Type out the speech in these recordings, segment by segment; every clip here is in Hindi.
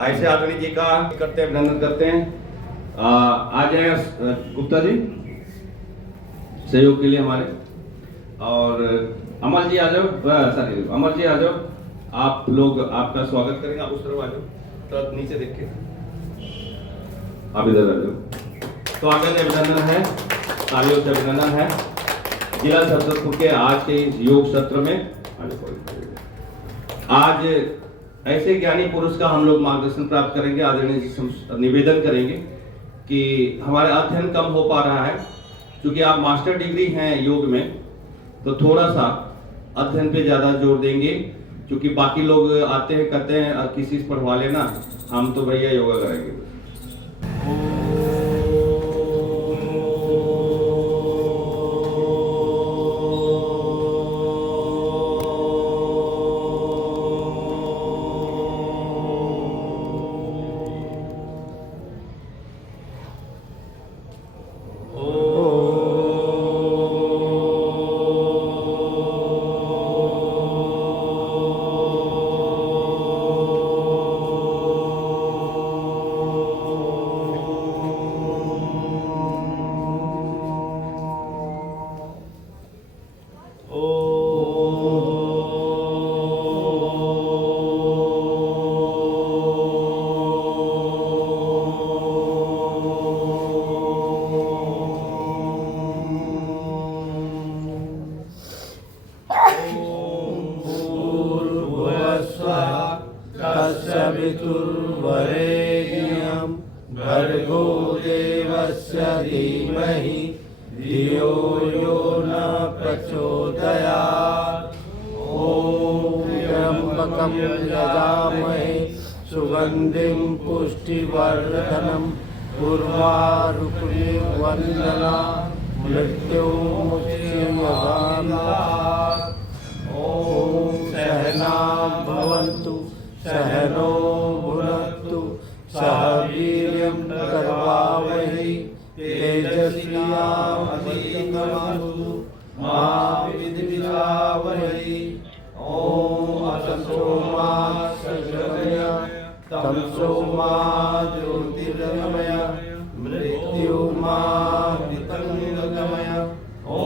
ऐसे आदमी जी का करते अभिनंदन करते हैं। आ जाएगा गुप्ता जी सहयोग के लिए हमारे, और अमर जी आ जाओ, सॉरी अमर जी आ जाओ, आप लोग आपका स्वागत करेंगे। आप उस तरफ आ जाओ, तो नीचे देख के आप इधर आ जाओ। तो आगे से अभिनंदन है, तालियों से अभिनंदन है जिला छतरपुर के आज के इस योग सत्र में। आज ऐसे ज्ञानी पुरुष का हम लोग मार्गदर्शन प्राप्त करेंगे। आदरणीय जी निवेदन करेंगे कि हमारा अध्ययन कम हो पा रहा है, क्योंकि आप मास्टर डिग्री हैं योग में, तो थोड़ा सा अध्ययन पे ज़्यादा जोर देंगे, क्योंकि बाकी लोग आते हैं कहते हैं किसी से पढ़वा लेना, हम तो भैया योगा करेंगे। वितुर्वरेण्यं भर्गो देवस्य धीमहि धियो यो न प्रचोदयात्। ॐ त्र्यम्बकं यजामहे सुगन्धिं पुष्टिवर्धनम् उर्वारुकमिव वन्दना मृत्युमुच्ययमामृतात्। ॐ सहनां भवन्तु सहनो भुनक्तु सह वीर्यं करवावहै तेजस्विनावधीतमस्तु मा विद्विषावहै। ॐ असतो मा सद्गमय तमसो मा ज्योतिर्गमय मृत्युर्मामृतंगमय। ॐ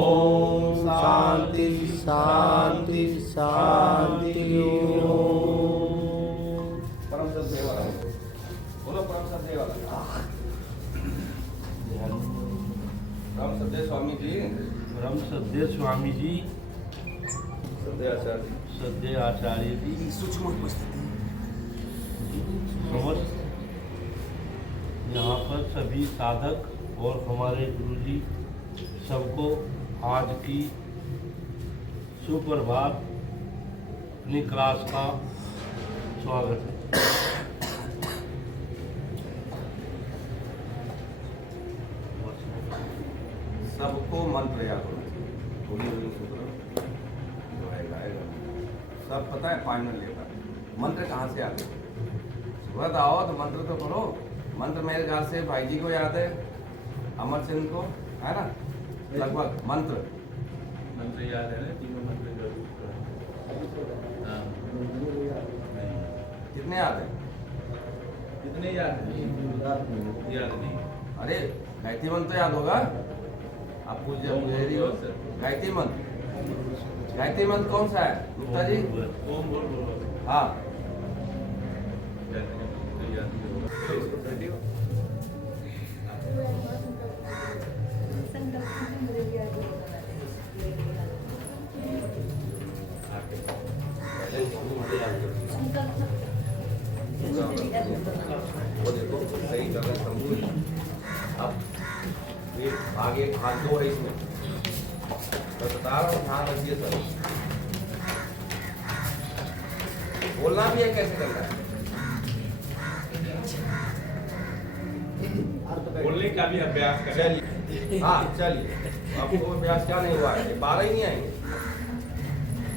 शांति शांति शांति। परम सत्य वाला बोलो, परम सत्य वाला परम सत्य स्वामी जी, परम सद्य स्वामी जी, सत्य आचार्य, सद्य आचार्य जी, सूक्ष्म उपस्थिति समस्त यहाँ पर सभी साधक और हमारे गुरु जी सबको आज की सुप्रभात अपनी क्लास का स्वागत है। सबको मंत्र याद होना चाहिए। थोड़ी थोड़ी सूत्र जो है गाएगा सब पता है, फाइनल लेता मंत्र कहाँ से आते हैं। सूरत आओ तो मंत्र तो पढ़ो। मंत्र मेरे ख्याल से भाई जी को याद है, अमरचंद को है ना, लगभग मंत्र याद है ना, तीनों मंत्र जरूर। कितने याद है? कितने याद है? याद नहीं। अरे गायत्री मंत्र तो याद होगा, आप पूछ पुजारी हो। गायत्री मंत्र कौन सा है गुप्ता जी? ओम बोल बोलो। हाँ वो देखो सही जगह संभूल। अब ये आगे हाथ दो है इसमें, तो बता रहा हूँ, ध्यान रखिए सर। बोलना भी है, कैसे करना है, बोलने का भी अभ्यास करें। चलिए। हाँ चलिए, आपको अभ्यास क्या नहीं हुआ है, 12 ही नहीं आएंगे।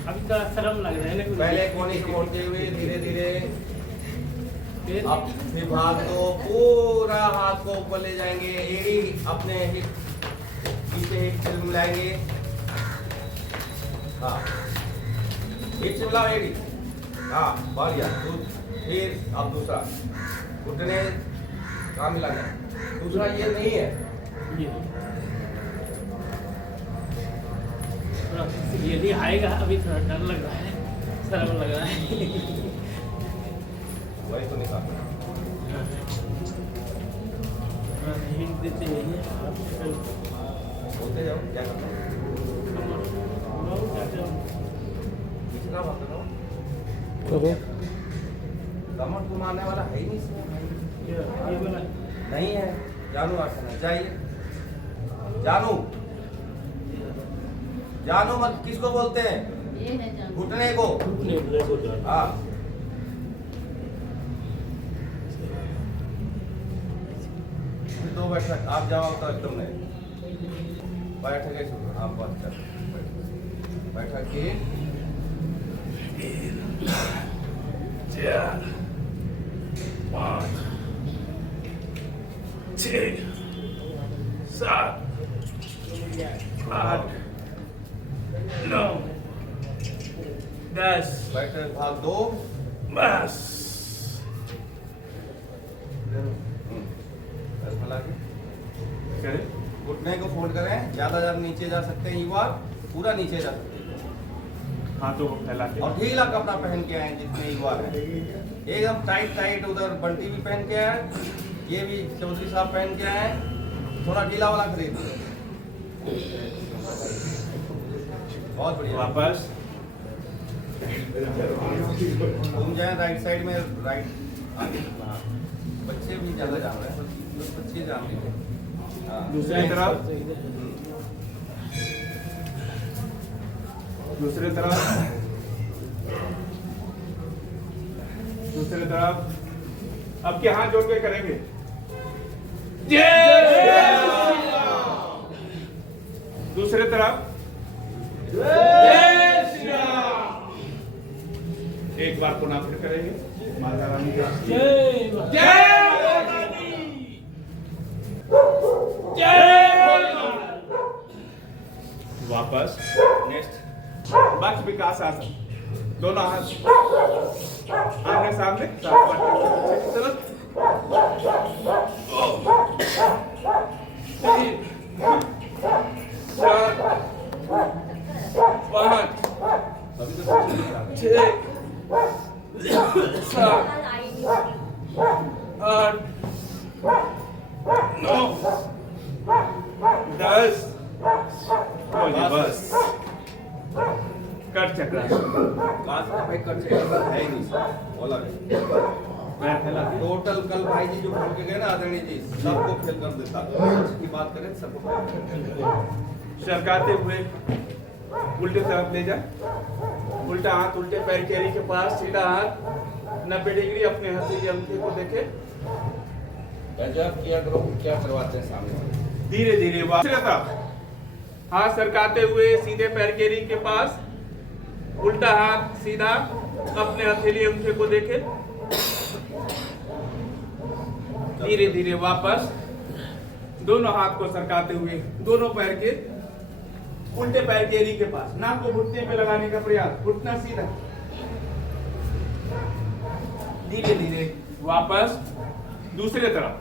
अभी तो शर्म लग रहा है ना। पहले कोने से बोलते हुए धीरे धीरे अब विभाग दो, पूरा हाथ को ऊपर ले जाएंगे, एड़ी अपने पीछे हिप से मिलाएंगे। हाँ हिप से मिलाओ एड़ी। हाँ बढ़िया, फिर अब दूसरा घुटने कहाँ मिला गया, दूसरा ये नहीं है, ये थोड़ा सीरियसली आएगा, अभी थोड़ा डर लग रहा है, शर्म लग रहा है। वही तो निकाल हिंट देते हैं आप बोलते जाओ क्या करना है। तीसरा बात करो, कमर तो मारने वाला है ही नहीं इसमें। ये वाला नहीं है, जानू आसन है, जाइए जानू, जानू मत किसको बोलते हैं, घुटने को, हाँ दो बैठक आप जाओ तो एकदम नहीं, बैठक है शुरू, आप बात कर बैठक की 4 5 6 7 8 9 10 बैठक भाग दो, बस करें घुटने को फोल्ड करें, ज्यादा नीचे जा सकते हैं, युवा पूरा नीचे जा सकते हैं, हाथों को फैला के और ढीला कपड़ा पहन के आए जितने युवा हैं, एकदम टाइट टाइट, उधर बंटी भी पहन के आए, ये भी चौधरी साहब पहन के आए, थोड़ा ढीला वाला खरीद, बहुत बढ़िया। वापस घूम जाए राइट साइड में, राइट आगे, हाँ। बच्चे भी ज्यादा जान रहे हैं, बच्चे जान रहे हैं, हाँ। दूसरी तरफ दूसरी तरफ दूसरी तरफ अब क्या हाथ जोड़ के करेंगे, दूसरी तरफ एक बार पुनः फिर करेंगे, माता रानी का जय माता। वापस नेक्स्ट बक्स विकास आसन, दोनों हाथ आमने सामने, तरफ 3 4 5 6 7 8 9 10 बस कर चक्र काश का भाई कर चक्कर है ही नहीं सर, बोला पैर फैला के टोटल कल भाई जी जो बोल के गए ना आदरणीय जी, सबको फेल कर देता, की बात करें सबको फेल कर देता। सरकाते हुए उल्टे तरफ ले जा, उल्टा हाथ उल्टे पैर केरी के पास, सीधा हाथ 90 डिग्री अपने हथेली अंगूठे को देखे, गजब किया करो, क्या करवाते हैं सामने, धीरे धीरे दूसरी तरफ हाथ सरकाते हुए सीधे पैर के रिंग के पास, उल्टा हाथ सीधा अपने हथेली अंगूठे को देखे, धीरे धीरे वापस दोनों हाथ को सरकाते हुए दोनों पैर के उल्टे पैर के रिंग के पास, नाक को घुटने पे लगाने का प्रयास, घुटना सीधा, धीरे धीरे वापस दूसरे तरफ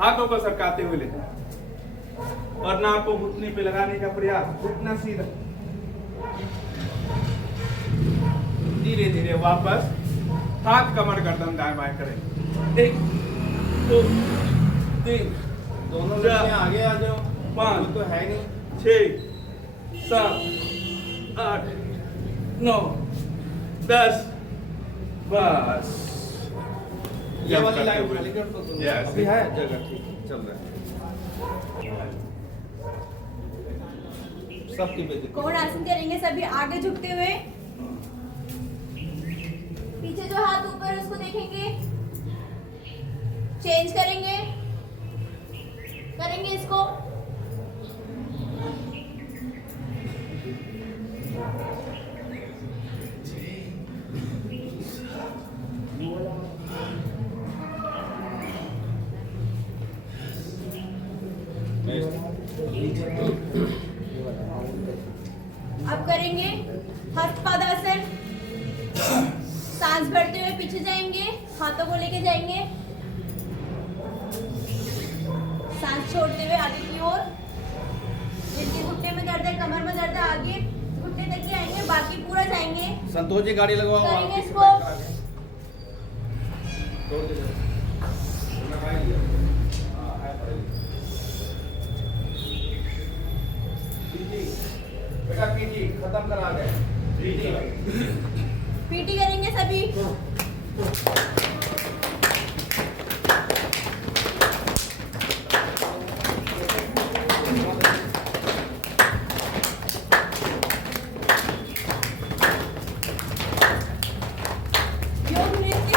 हाथों को सरकाते हुए लेते और नाक को घुटने पे लगाने का प्रयास, घुटना सीधा, धीरे धीरे वापस हाथ कमर गर्दन दाएं बाएं करें, 1 2 3 दोनों लड़के आगे आ जाओ, 5 तो है नहीं, 6 7 8 9 10 बस ये वाली लाइन खाली कर दो, Yes. अभी है जगह, ठीक है, चल रहा है, सबकी बेइज्जती। कौन आसन करेंगे सभी आगे झुकते हुए, पीछे जो हाथ ऊपर है उसको देखेंगे, चेंज करेंगे इसको, अब करेंगे हस्त पदासन, सांस भरते हुए पीछे जाएंगे, हाथों को लेके जाएंगे, सांस छोड़ते हुए आगे की ओर। जिनके घुटने में दर्द है, कमर में दर्द है, आगे घुटने तक ही आएंगे, बाकी पूरा जाएंगे। संतोष जी गाड़ी लगवाओ। करेंगे इसको। बेटा पीटी खत्म करा दे। पीटी करेंगे सभी। योग नृत्य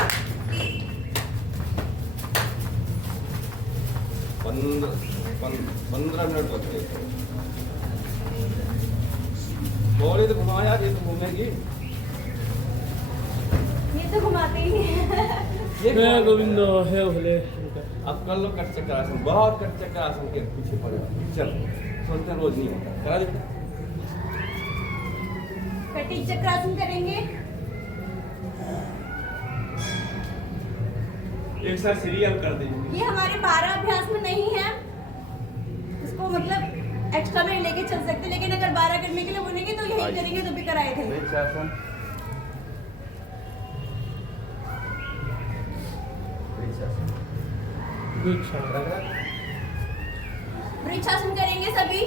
15 मिनट बचते हैं। थोड़ी तो घुमा यार, ये तो घूमेगी। ये तो घुमाते ही हैं। जय गोविंद हे भोले। अब कर लो कट चक्कर आसन, बहुत कट चक्कर आसन के पीछे पड़े। चल सोचते रोज नहीं होता, करा दे बेटा। कटी चक्रासन करेंगे। एक साथ सीरियल कर देंगे। ये हमारे 12 अभ्यास में नहीं है, इसको मतलब एक्स्ट्रा में लेके चल सकते, लेकिन अगर 12 करने के लिए बोलेंगे तो यही करेंगे जो भी कराए थे। वृक्षासन, वृक्षासन करेंगे सभी।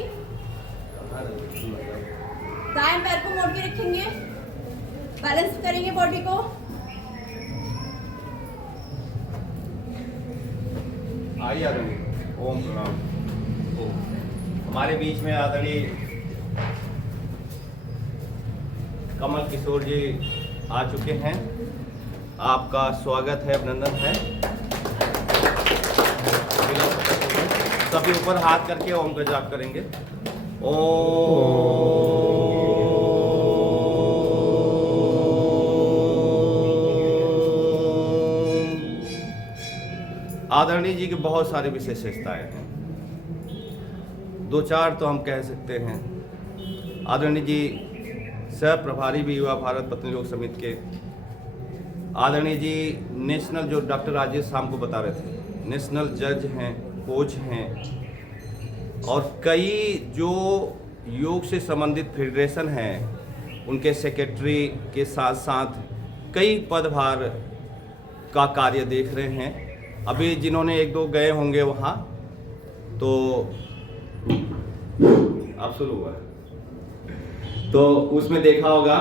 दाएं पैर को मोड़ के रखेंगे, बैलेंस करेंगे बॉडी को। आइए आदरणीय, ओम प्रणाम। हमारे बीच में आदरणीय कमल किशोर जी आ चुके हैं। आपका स्वागत है, अभिनंदन है। सभी ऊपर हाथ करके ओम का जाप करेंगे। आदरणीय जी की बहुत सारी विशेषताएं हैं, दो चार तो हम कह सकते हैं। आदरणीय जी सह प्रभारी भी युवा भारत पत्नी लोक समिति के। आदरणीय जी नेशनल, जो डॉक्टर राजेश शाम को बता रहे थे, नेशनल जज हैं, कोच हैं, और कई जो योग से संबंधित फेडरेशन हैं उनके सेक्रेटरी के साथ साथ कई पदभार का कार्य देख रहे हैं। अभी जिन्होंने एक दो गए होंगे वहाँ, तो अब शुरू हुआ है, तो उसमें देखा होगा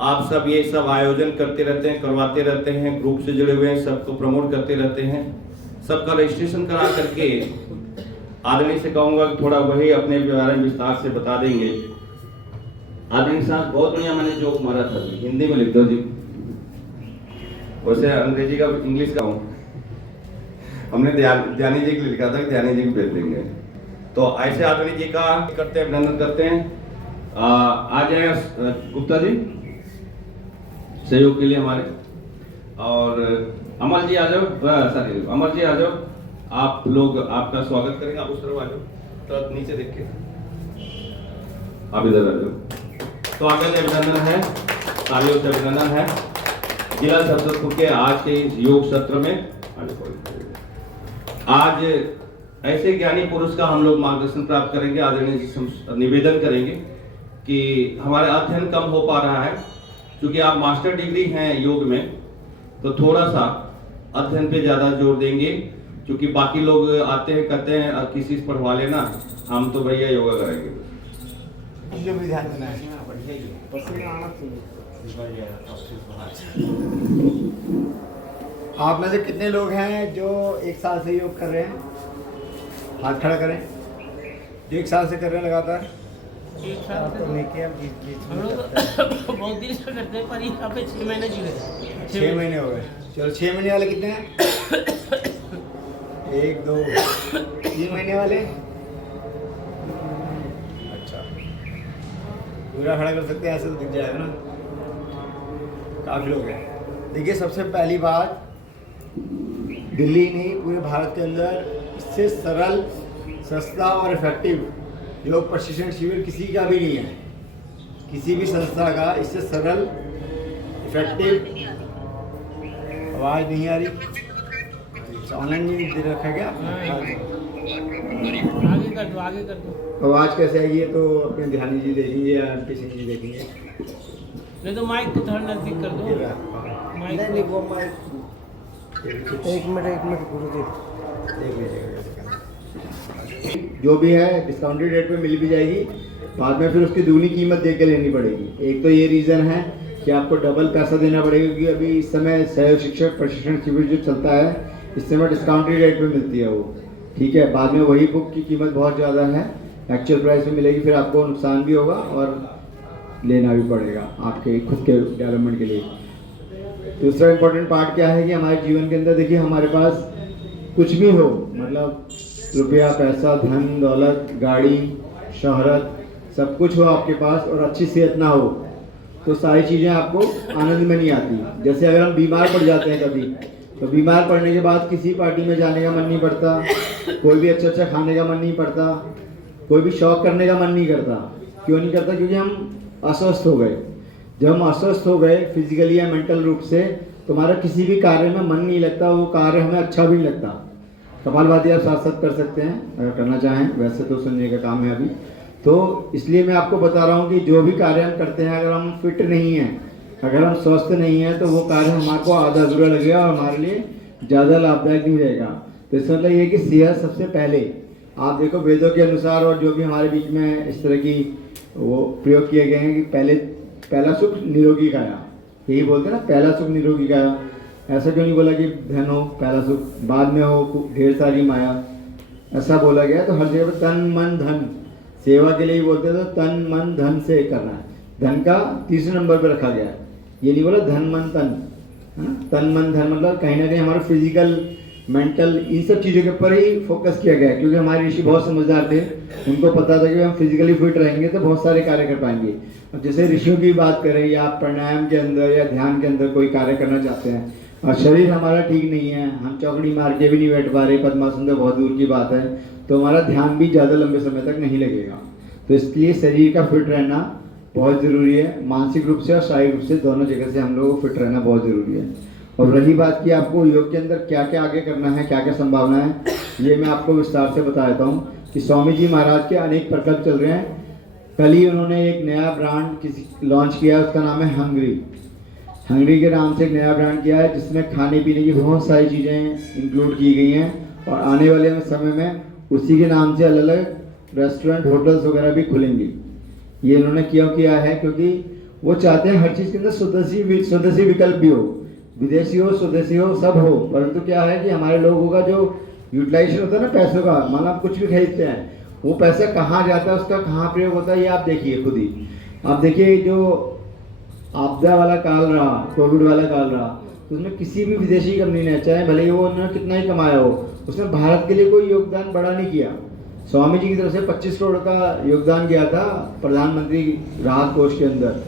आप सब ये सब आयोजन करते रहते हैं, करवाते रहते हैं, ग्रुप से जुड़े हुए हैं, सबको प्रमोट करते रहते हैं। सबका रजिस्ट्रेशन करा करके आदरणीय से कहूँगा कि थोड़ा वही अपने बारे में विस्तार से बता देंगे। आदरणीय साहब बहुत बढ़िया मैंने जोक मारा था, हिंदी में लिख दो जी, वैसे अंग्रेजी का इंग्लिश का हूँ। हमने ध्यानी जी के लिए लिखा था कि ध्यानी जी को भेज देंगे। तो ऐसे आदरणीय जी का करते हैं, अभिनंदन करते हैं। आ जाएगा गुप्ता जी सहयोग के लिए हमारे, और अमर जी आ जाओ, सॉरी अमर जी आ जाओ। आप लोग आपका स्वागत करेंगे, आप उस तरफ आ जाओ, तो नीचे देख के आप इधर आ जाओ। तो आपका अभिनंदन है, तालियों से अभिनंदन है जिला छतरपुर के आज के इस योग सत्र में। आज ऐसे ज्ञानी पुरुष का हम लोग मार्गदर्शन प्राप्त करेंगे। आदरणीय जी से निवेदन करेंगे कि हमारा अध्ययन कम हो पा रहा है, क्योंकि आप मास्टर डिग्री हैं योग में, तो थोड़ा सा अध्ययन पे ज़्यादा जोर देंगे, क्योंकि बाकी लोग आते हैं कहते हैं किसी से पढ़वा लेना, हम तो भैया योगा करेंगे। जो भी ध्यान देना है, आप में से कितने लोग हैं जो 1 साल से योग कर रहे हैं? हाथ खड़ा करें। जो 1 साल से कर रहे हैं लगातार। एक साल तो नहीं किया, बीच हम लोग बहुत दिन से करते हैं, पर यहाँ पे 6 महीने जी गए। 6 महीने हो गए। चलो 6 महीने वाले कितने हैं? 1 2 3 महीने वाले। अच्छा, पूरा खड़ा कर सकते हैं, ऐसे तो दिख जाएगा ना। काफी लोग हैं। देखिए, सबसे पहली बात, दिल्ली नहीं पूरे भारत के अंदर इससे सरल, सस्ता और इफेक्टिव योग प्रशिक्षण शिविर किसी का भी नहीं है। किसी भी संस्था का इससे सरल, इफेक्टिव आवाज़ नहीं आ रही। अच्छा, ऑनलाइन नहीं दे रखा है क्या आपने? आगे कर दो, आगे कर दो। आवाज़ कैसे आएगी ये तो अपने ध्यानी जी देखेंगे या किसी जी देखेंगे। नहीं तो माइक को थोड़ा नजदीक कर दो। माइक नहीं वो माइक एक मिनट पूरा देख लीजिएगा कैसे करना। जो भी है डिस्काउंटेड रेट पे मिल भी जाएगी, बाद में फिर उसकी दूनी कीमत दे के लेनी पड़ेगी। एक तो ये रीज़न है कि आपको डबल पैसा देना पड़ेगा, क्योंकि अभी इस समय सहयोग शिक्षक प्रशिक्षण शिविर जो चलता है इस समय डिस्काउंटेड रेट पे मिलती है वो, ठीक है। बाद में वही बुक की कीमत बहुत ज़्यादा है, एक्चुअल प्राइस में मिलेगी, फिर आपको नुकसान भी होगा और लेना भी पड़ेगा आपके खुद के डेवलपमेंट के लिए। दूसरा इम्पोर्टेंट पार्ट क्या है कि हमारे जीवन के अंदर देखिए हमारे पास कुछ भी हो, मतलब रुपया पैसा धन दौलत गाड़ी शोहरत सब कुछ हो आपके पास और अच्छी सेहत ना हो तो सारी चीज़ें आपको आनंद में नहीं आती। जैसे अगर हम बीमार पड़ जाते हैं कभी, तो बीमार पड़ने के बाद किसी पार्टी में जाने का मन नहीं पड़ता, कोई भी अच्छा खाने का मन नहीं पड़ता, कोई भी शौक करने का मन नहीं करता। क्यों नहीं करता? क्योंकि हम अस्वस्थ हो गए। जब हम अस्वस्थ हो गए फिजिकली या मेंटल रूप से, तो हमारा किसी भी कार्य में मन नहीं लगता, वो कार्य हमें अच्छा भी नहीं लगता। कपालभाति आप साथ साथ कर सकते हैं अगर करना चाहें, वैसे तो सुनने का काम है अभी। तो इसलिए मैं आपको बता रहा हूँ कि जो भी कार्य हम करते हैं, अगर हम फिट नहीं हैं, अगर हम स्वस्थ नहीं हैं, तो वो कार्य हमारे को आधा अधूरा लगेगा और हमारे लिए ज़्यादा लाभदायक नहीं रहेगा। तो इसका मतलब ये कि सेहत सबसे पहले। आप देखो वेदों के अनुसार और जो भी हमारे बीच में इस तरह की वो प्रयोग किए गए हैं कि पहला सुख निरोगी काया, यही बोलते हैं ना, पहला सुख निरोगी काया। ऐसा क्यों नहीं बोला कि धन हो पहला सुख, बाद में हो ढेर सारी माया, ऐसा बोला गया। तो हर जगह पर तन मन धन, सेवा के लिए ही बोलते हैं, तो तन मन धन से करना है। धन का तीसरे नंबर पर रखा गया है, ये नहीं बोला धन मन तन, है ना। तन मन धन मतलब कहीं ना कहीं हमारा फिजिकल मेंटल इन सब चीज़ों के ऊपर ही फोकस किया गया है, क्योंकि हमारे ऋषि बहुत समझदार थे, उनको पता था कि हम फिजिकली फिट रहेंगे तो बहुत सारे कार्य कर पाएंगे। अब जैसे ऋषियों की बात करें या प्राणायाम के अंदर या ध्यान के अंदर कोई कार्य करना चाहते हैं और शरीर हमारा ठीक नहीं है, हम चौकड़ी मार के भी नहीं बैठ पा रहे, पद्मासन तो बहुत दूर की बात है, तो हमारा ध्यान भी ज़्यादा लंबे समय तक नहीं लगेगा। तो इसलिए शरीर का फिट रहना बहुत ज़रूरी है, मानसिक रूप से और शारीरिक रूप से दोनों जगह से हम लोगों को फिट रहना बहुत ज़रूरी है। और रही बात कि आपको योग के अंदर क्या क्या आगे करना है, क्या क्या संभावना है, ये मैं आपको विस्तार से बता देता हूँ कि स्वामी जी महाराज के अनेक प्रकल्प चल रहे हैं। कल ही उन्होंने एक नया ब्रांड लॉन्च किया, उसका नाम है हंगरी के नाम से एक नया ब्रांड किया है, जिसमें खाने पीने की बहुत सारी चीज़ें इंक्लूड की गई हैं और आने वाले समय में उसी के नाम से अलग अलग रेस्टोरेंट होटल्स वगैरह भी खुलेंगी। ये इन्होंने क्यों किया है? क्योंकि वो चाहते हैं हर चीज़ के अंदर स्वदेशी विकल्प भी हो, विदेशी हो स्वदेशी हो सब हो, परंतु क्या है कि हमारे लोगों का जो यूटिलाइजेशन होता है ना पैसों का, मान आप कुछ भी खरीदते हैं, वो पैसा कहाँ जाता है, उसका कहाँ प्रयोग होता है, ये आप देखिए खुद ही। आप देखिए जो आपदा वाला काल रहा, कोविड वाला काल रहा, तो उसमें किसी भी विदेशी कंपनी ने, चाहे भले ही वो उन्होंने कितना ही कमाया हो, उसने भारत के लिए कोई योगदान बड़ा नहीं किया। स्वामी जी की तरफ से 25 करोड़ का योगदान किया था प्रधानमंत्री राहत कोष के अंदर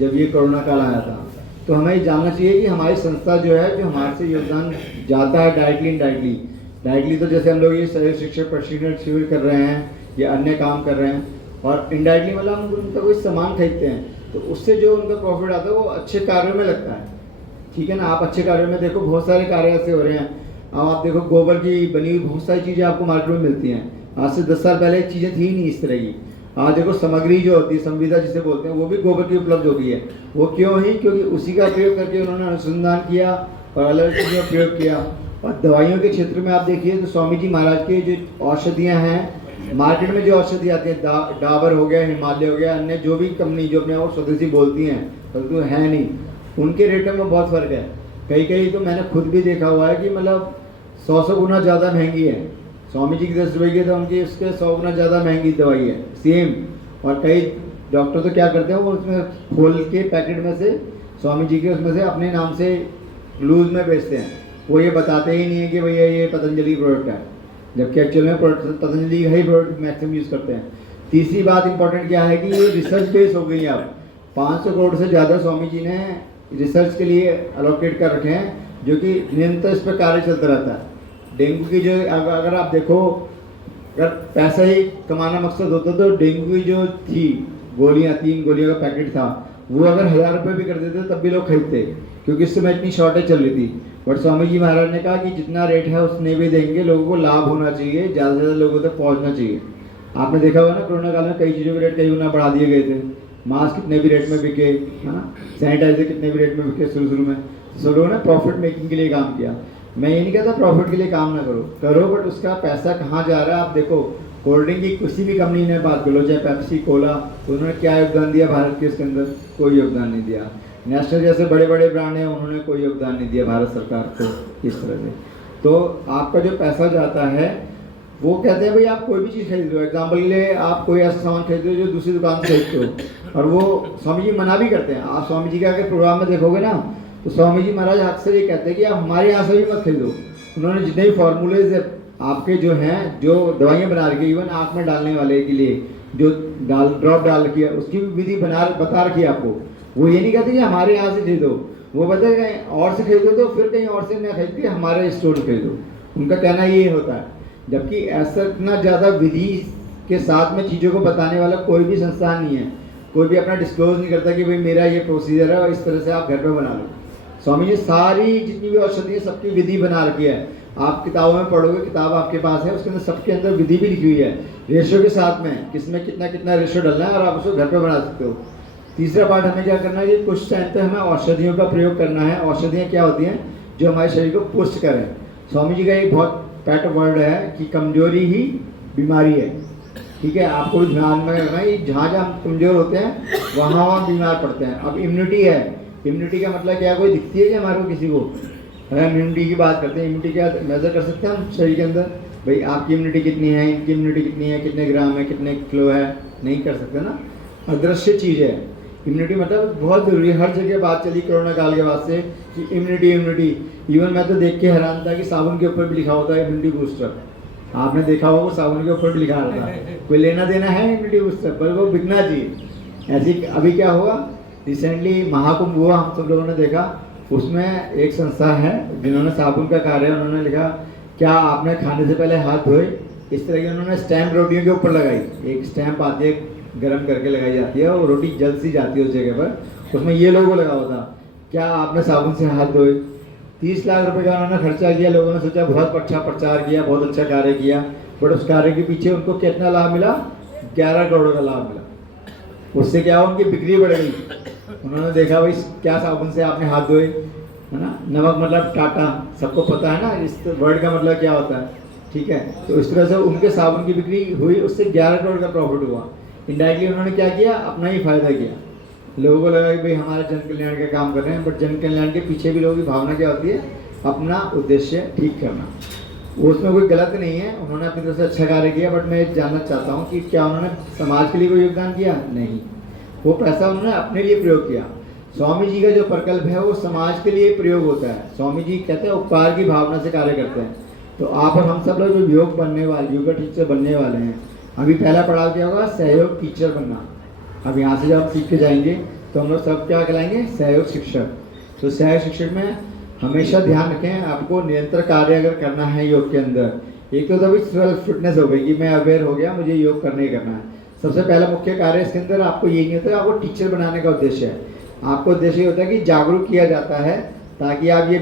जब ये कोरोना काल आया था। तो हमें ये जानना चाहिए कि हमारी संस्था जो है, जो हमारे से योगदान जाता है डायरेक्टली इनडायरेक्टली तो जैसे हम लोग ये सहयोग शिक्षक प्रशिक्षण शिविर कर रहे हैं या अन्य काम कर रहे हैं, और इनडायरेक्टली मतलब हम उनका कोई सामान खरीदते हैं तो उससे जो उनका प्रॉफिट आता है वो अच्छे कार्यों में लगता है, ठीक है ना। आप अच्छे कार्यों में देखो, बहुत सारे कार्य ऐसे हो रहे हैं। अब आप देखो गोबर की बनी हुई बहुत सारी चीज़ें आपको मार्केट में मिलती हैं, आज से 10 साल पहले चीज़ें थी नहीं इस तरह की। आज देखो सामग्री जो होती है, संविदा जिसे बोलते हैं, वो भी गोबर की उपलब्ध हो गई है। वो क्यों ही? क्योंकि उसी का प्रयोग करके उन्होंने अनुसंधान किया और अलग अलग चीज़ों का प्रयोग किया। और दवाइयों के क्षेत्र में आप देखिए तो स्वामी जी महाराज के जो औषधियाँ हैं, मार्केट में जो औषधि आती है, डाबर हो गया, हिमालय हो गया, अन्य जो भी कंपनी जो अपने और स्वदेशी बोलती हैं परंतु तो है नहीं, उनके रेटों में बहुत फ़र्क है। कई तो मैंने खुद भी देखा हुआ है कि मतलब 100 गुना ज़्यादा महंगी है। स्वामी जी की 10 रुपये की तो उनकी उसके 100 गुना ज़्यादा महंगी दवाई है सेम। और कई डॉक्टर तो क्या करते हैं, वो उसमें खोल के पैकेट में से स्वामी जी के उसमें से अपने नाम से लूज में बेचते हैं। वो ये बताते ही नहीं है कि भैया ये पतंजलि प्रोडक्ट है, जबकि एक्चुअल में पतंजलि का ही प्रोडक्ट मैक्सिमम यूज़ करते हैं। तीसरी बात इंपॉर्टेंट क्या है कि ये रिसर्च बेस हो गई है। अब 500 करोड़ से ज़्यादा स्वामी जी ने रिसर्च के लिए अलोकेट कर रखे हैं, जो कि निरंतर इस पर कार्य चलता रहता है। डेंगू की जो अगर आप देखो, अगर पैसा ही कमाना मकसद होता तो डेंगू की जो थी गोलियाँ, 3 गोलियों का पैकेट था, वो अगर 1000 रुपये भी कर देते तब भी लोग खरीदते, क्योंकि इस समय इतनी शॉर्टेज चल रही थी। बट स्वामी जी महाराज ने कहा कि जितना रेट है उसने भी देंगे, लोगों को लाभ होना चाहिए, ज़्यादा से ज़्यादा लोगों तक पहुंचना चाहिए। आपने देखा होगा ना कोरोना काल में कई चीज़ों के रेट कई गुना बढ़ा दिए गए थे। मास्क कितने भी रेट में बिके, है ना, सैनिटाइजर कितने भी रेट में बिके शुरू में। सब लोगों ने प्रॉफिट मेकिंग के लिए काम किया। मैं ये नहीं कहता प्रॉफिट के लिए काम ना करो, बट उसका पैसा कहाँ जा रहा है आप देखो। कोल्ड ड्रिंक की किसी भी कंपनी ने बात कर लो, चाहे पेप्सी, कोला, तो उन्होंने क्या योगदान दिया भारत के इसके अंदर? कोई योगदान नहीं दिया। नेशनल जैसे बड़े बड़े ब्रांड हैं, उन्होंने कोई योगदान नहीं दिया भारत सरकार को इस तरह से। तो आपका जो पैसा जाता है, वो कहते हैं भाई आप कोई भी चीज़ खरीद लो, एग्जाम्पल के लिए आप कोई ऐसा सामान खरीद लो जो दूसरी दुकान से खरीदते हो, और वो स्वामी जी मना भी करते हैं। आप स्वामी जी का अगर प्रोग्राम में देखोगे ना, तो स्वामी जी महाराज अक्सर ये कहते हैं कि आप हमारे यहाँ से भी मत खरीदो। उन्होंने जितने भी फॉर्मूलेज आपके जो हैं, जो दवाइयाँ बना रखी है, इवन आँख में डालने वाले के लिए जो ड्रॉप डाल रखी है, उसकी भी विधि बता रखी है आपको। वो ये नहीं कहते कि हमारे यहाँ से खरीदो, वो बताए कहीं और से खरीदो, तो फिर कहीं और से न खरीद के हमारे स्टोर से खरीदो। उनका कहना ये होता है। जबकि ऐसा इतना ज़्यादा विधि के साथ में चीज़ों को बताने वाला कोई भी संस्थान नहीं है। कोई भी अपना डिस्क्लोज नहीं करता कि भाई मेरा ये प्रोसीजर है और इस तरह से आप घर पे बना लो। स्वामी जी सारी जितनी भी औषधि है सबकी विधि बना रखी है। आप किताबों में पढ़ोगे, किताब आपके पास है, उसके अंदर सबके अंदर विधि भी लिखी हुई है, रेशो के साथ में, किसमें कितना कितना रेशो डालना है, और आप उसको घर पे बना सकते हो। तीसरा पार्ट हमें क्या करना है कि कुछ टाइम तक हमें औषधियों का प्रयोग करना है। औषधियाँ क्या होती हैं? जो हमारे शरीर को पुष्ट करें। स्वामी जी का एक बहुत पेट वर्ड है कि कमजोरी ही बीमारी है। ठीक है, आपको ध्यान में रखना है, जहाँ जहाँ हम कमजोर होते हैं वहाँ वहाँ बीमार पड़ते हैं। अब इम्यूनिटी है, इम्यूनिटी का मतलब क्या, कोई दिखती है कि हमारे को किसी को? अगर इम्यूनिटी की बात करते हैं, इम्यूनिटी क्या मेजर कर सकते हैं हम शरीर के अंदर? भाई आपकी इम्यूनिटी कितनी है, इनकी इम्यूनिटी कितनी है, कितने ग्राम है, कितने किलो है, नहीं कर सकते ना। अदृश्य चीज़ है इम्यूनिटी, मतलब बहुत ज़रूरी है। हर जगह बात चली कोरोना काल के बाद से कि इम्यूनिटी। इवन मैं तो देख के हैरान था कि साबुन के ऊपर भी लिखा होता है इम्यूनिटी बूस्टर। आपने देखा होगा, वो साबुन के ऊपर भी लिखा रहता है। कोई लेना देना है इम्यूनिटी बूस्टर, पर वो बिकना चाहिए। ऐसी अभी क्या हुआ, रिसेंटली महाकुंभ हुआ, हम सब लोगों ने देखा। उसमें एक संस्था है जिन्होंने साबुन का कार्य, उन्होंने लिखा क्या आपने खाने से पहले हाथ धोए। इस तरह की उन्होंने स्टैम्प रोटियों के ऊपर लगाई। एक स्टैम्प आती है, गर्म करके लगाई जाती है, और रोटी जल्द सी जाती है उस जगह पर। उसमें ये लोगो लगा हुआ था, क्या आपने साबुन से हाथ धोए। 30 लाख रुपए का उन्होंने खर्चा किया। लोगों ने सोचा बहुत अच्छा प्रचार किया, बहुत अच्छा कार्य किया, बट उस कार्य के पीछे उनको कितना लाभ मिला? 11 करोड़ का लाभ मिला। उससे क्या हुआ, उनकी बिक्री बढ़ गई। उन्होंने देखा भाई क्या साबुन से आपने हाथ धोए, है ना। नमक मतलब टाटा, सबको पता है ना इस वर्ड का मतलब क्या होता है। ठीक है, तो इस तरह से उनके साबुन की बिक्री हुई, उससे 11 करोड़ का प्रॉफिट हुआ। इनडायरेक्टली उन्होंने क्या किया, अपना ही फायदा किया। लोगों को लगा कि भाई हमारा जन कल्याण का काम कर रहे हैं, बट जन कल्याण के पीछे भी लोगों की भावना क्या होती है, अपना उद्देश्य ठीक करना। वो उसमें कोई गलत नहीं है, उन्होंने अपनी तरफ से अच्छा कार्य किया। बट मैं जानना चाहता हूँ कि क्या उन्होंने समाज के लिए कोई योगदान किया? नहीं, वो पैसा उन्होंने अपने लिए प्रयोग किया। स्वामी जी का जो प्रकल्प है वो समाज के लिए प्रयोग होता है। स्वामी जी कहते हैं उपकार की भावना से कार्य करते हैं। तो आप और हम सब लोग जो योग बनने वाले, योगा टीचर बनने वाले हैं, अभी पहला पड़ाव क्या होगा, सहयोग टीचर बनना। अब यहाँ से जब आप सीख के जाएंगे तो हम लोग सब क्या कहलाएंगे, सहयोग शिक्षक। तो सहयोग शिक्षक में हमेशा ध्यान रखें, आपको निरंतर कार्य अगर करना है योग के अंदर, एक तो तभी सेल्फ फिटनेस हो गई कि मैं अवेयर हो गया, मुझे योग करने ही करना है। सबसे पहला मुख्य कार्य इसके अंदर आपको ये नहीं होता, आपको टीचर बनाने का उद्देश्य है। आपको उद्देश्य ये होता है कि जागरूक किया जाता है, ताकि आप ये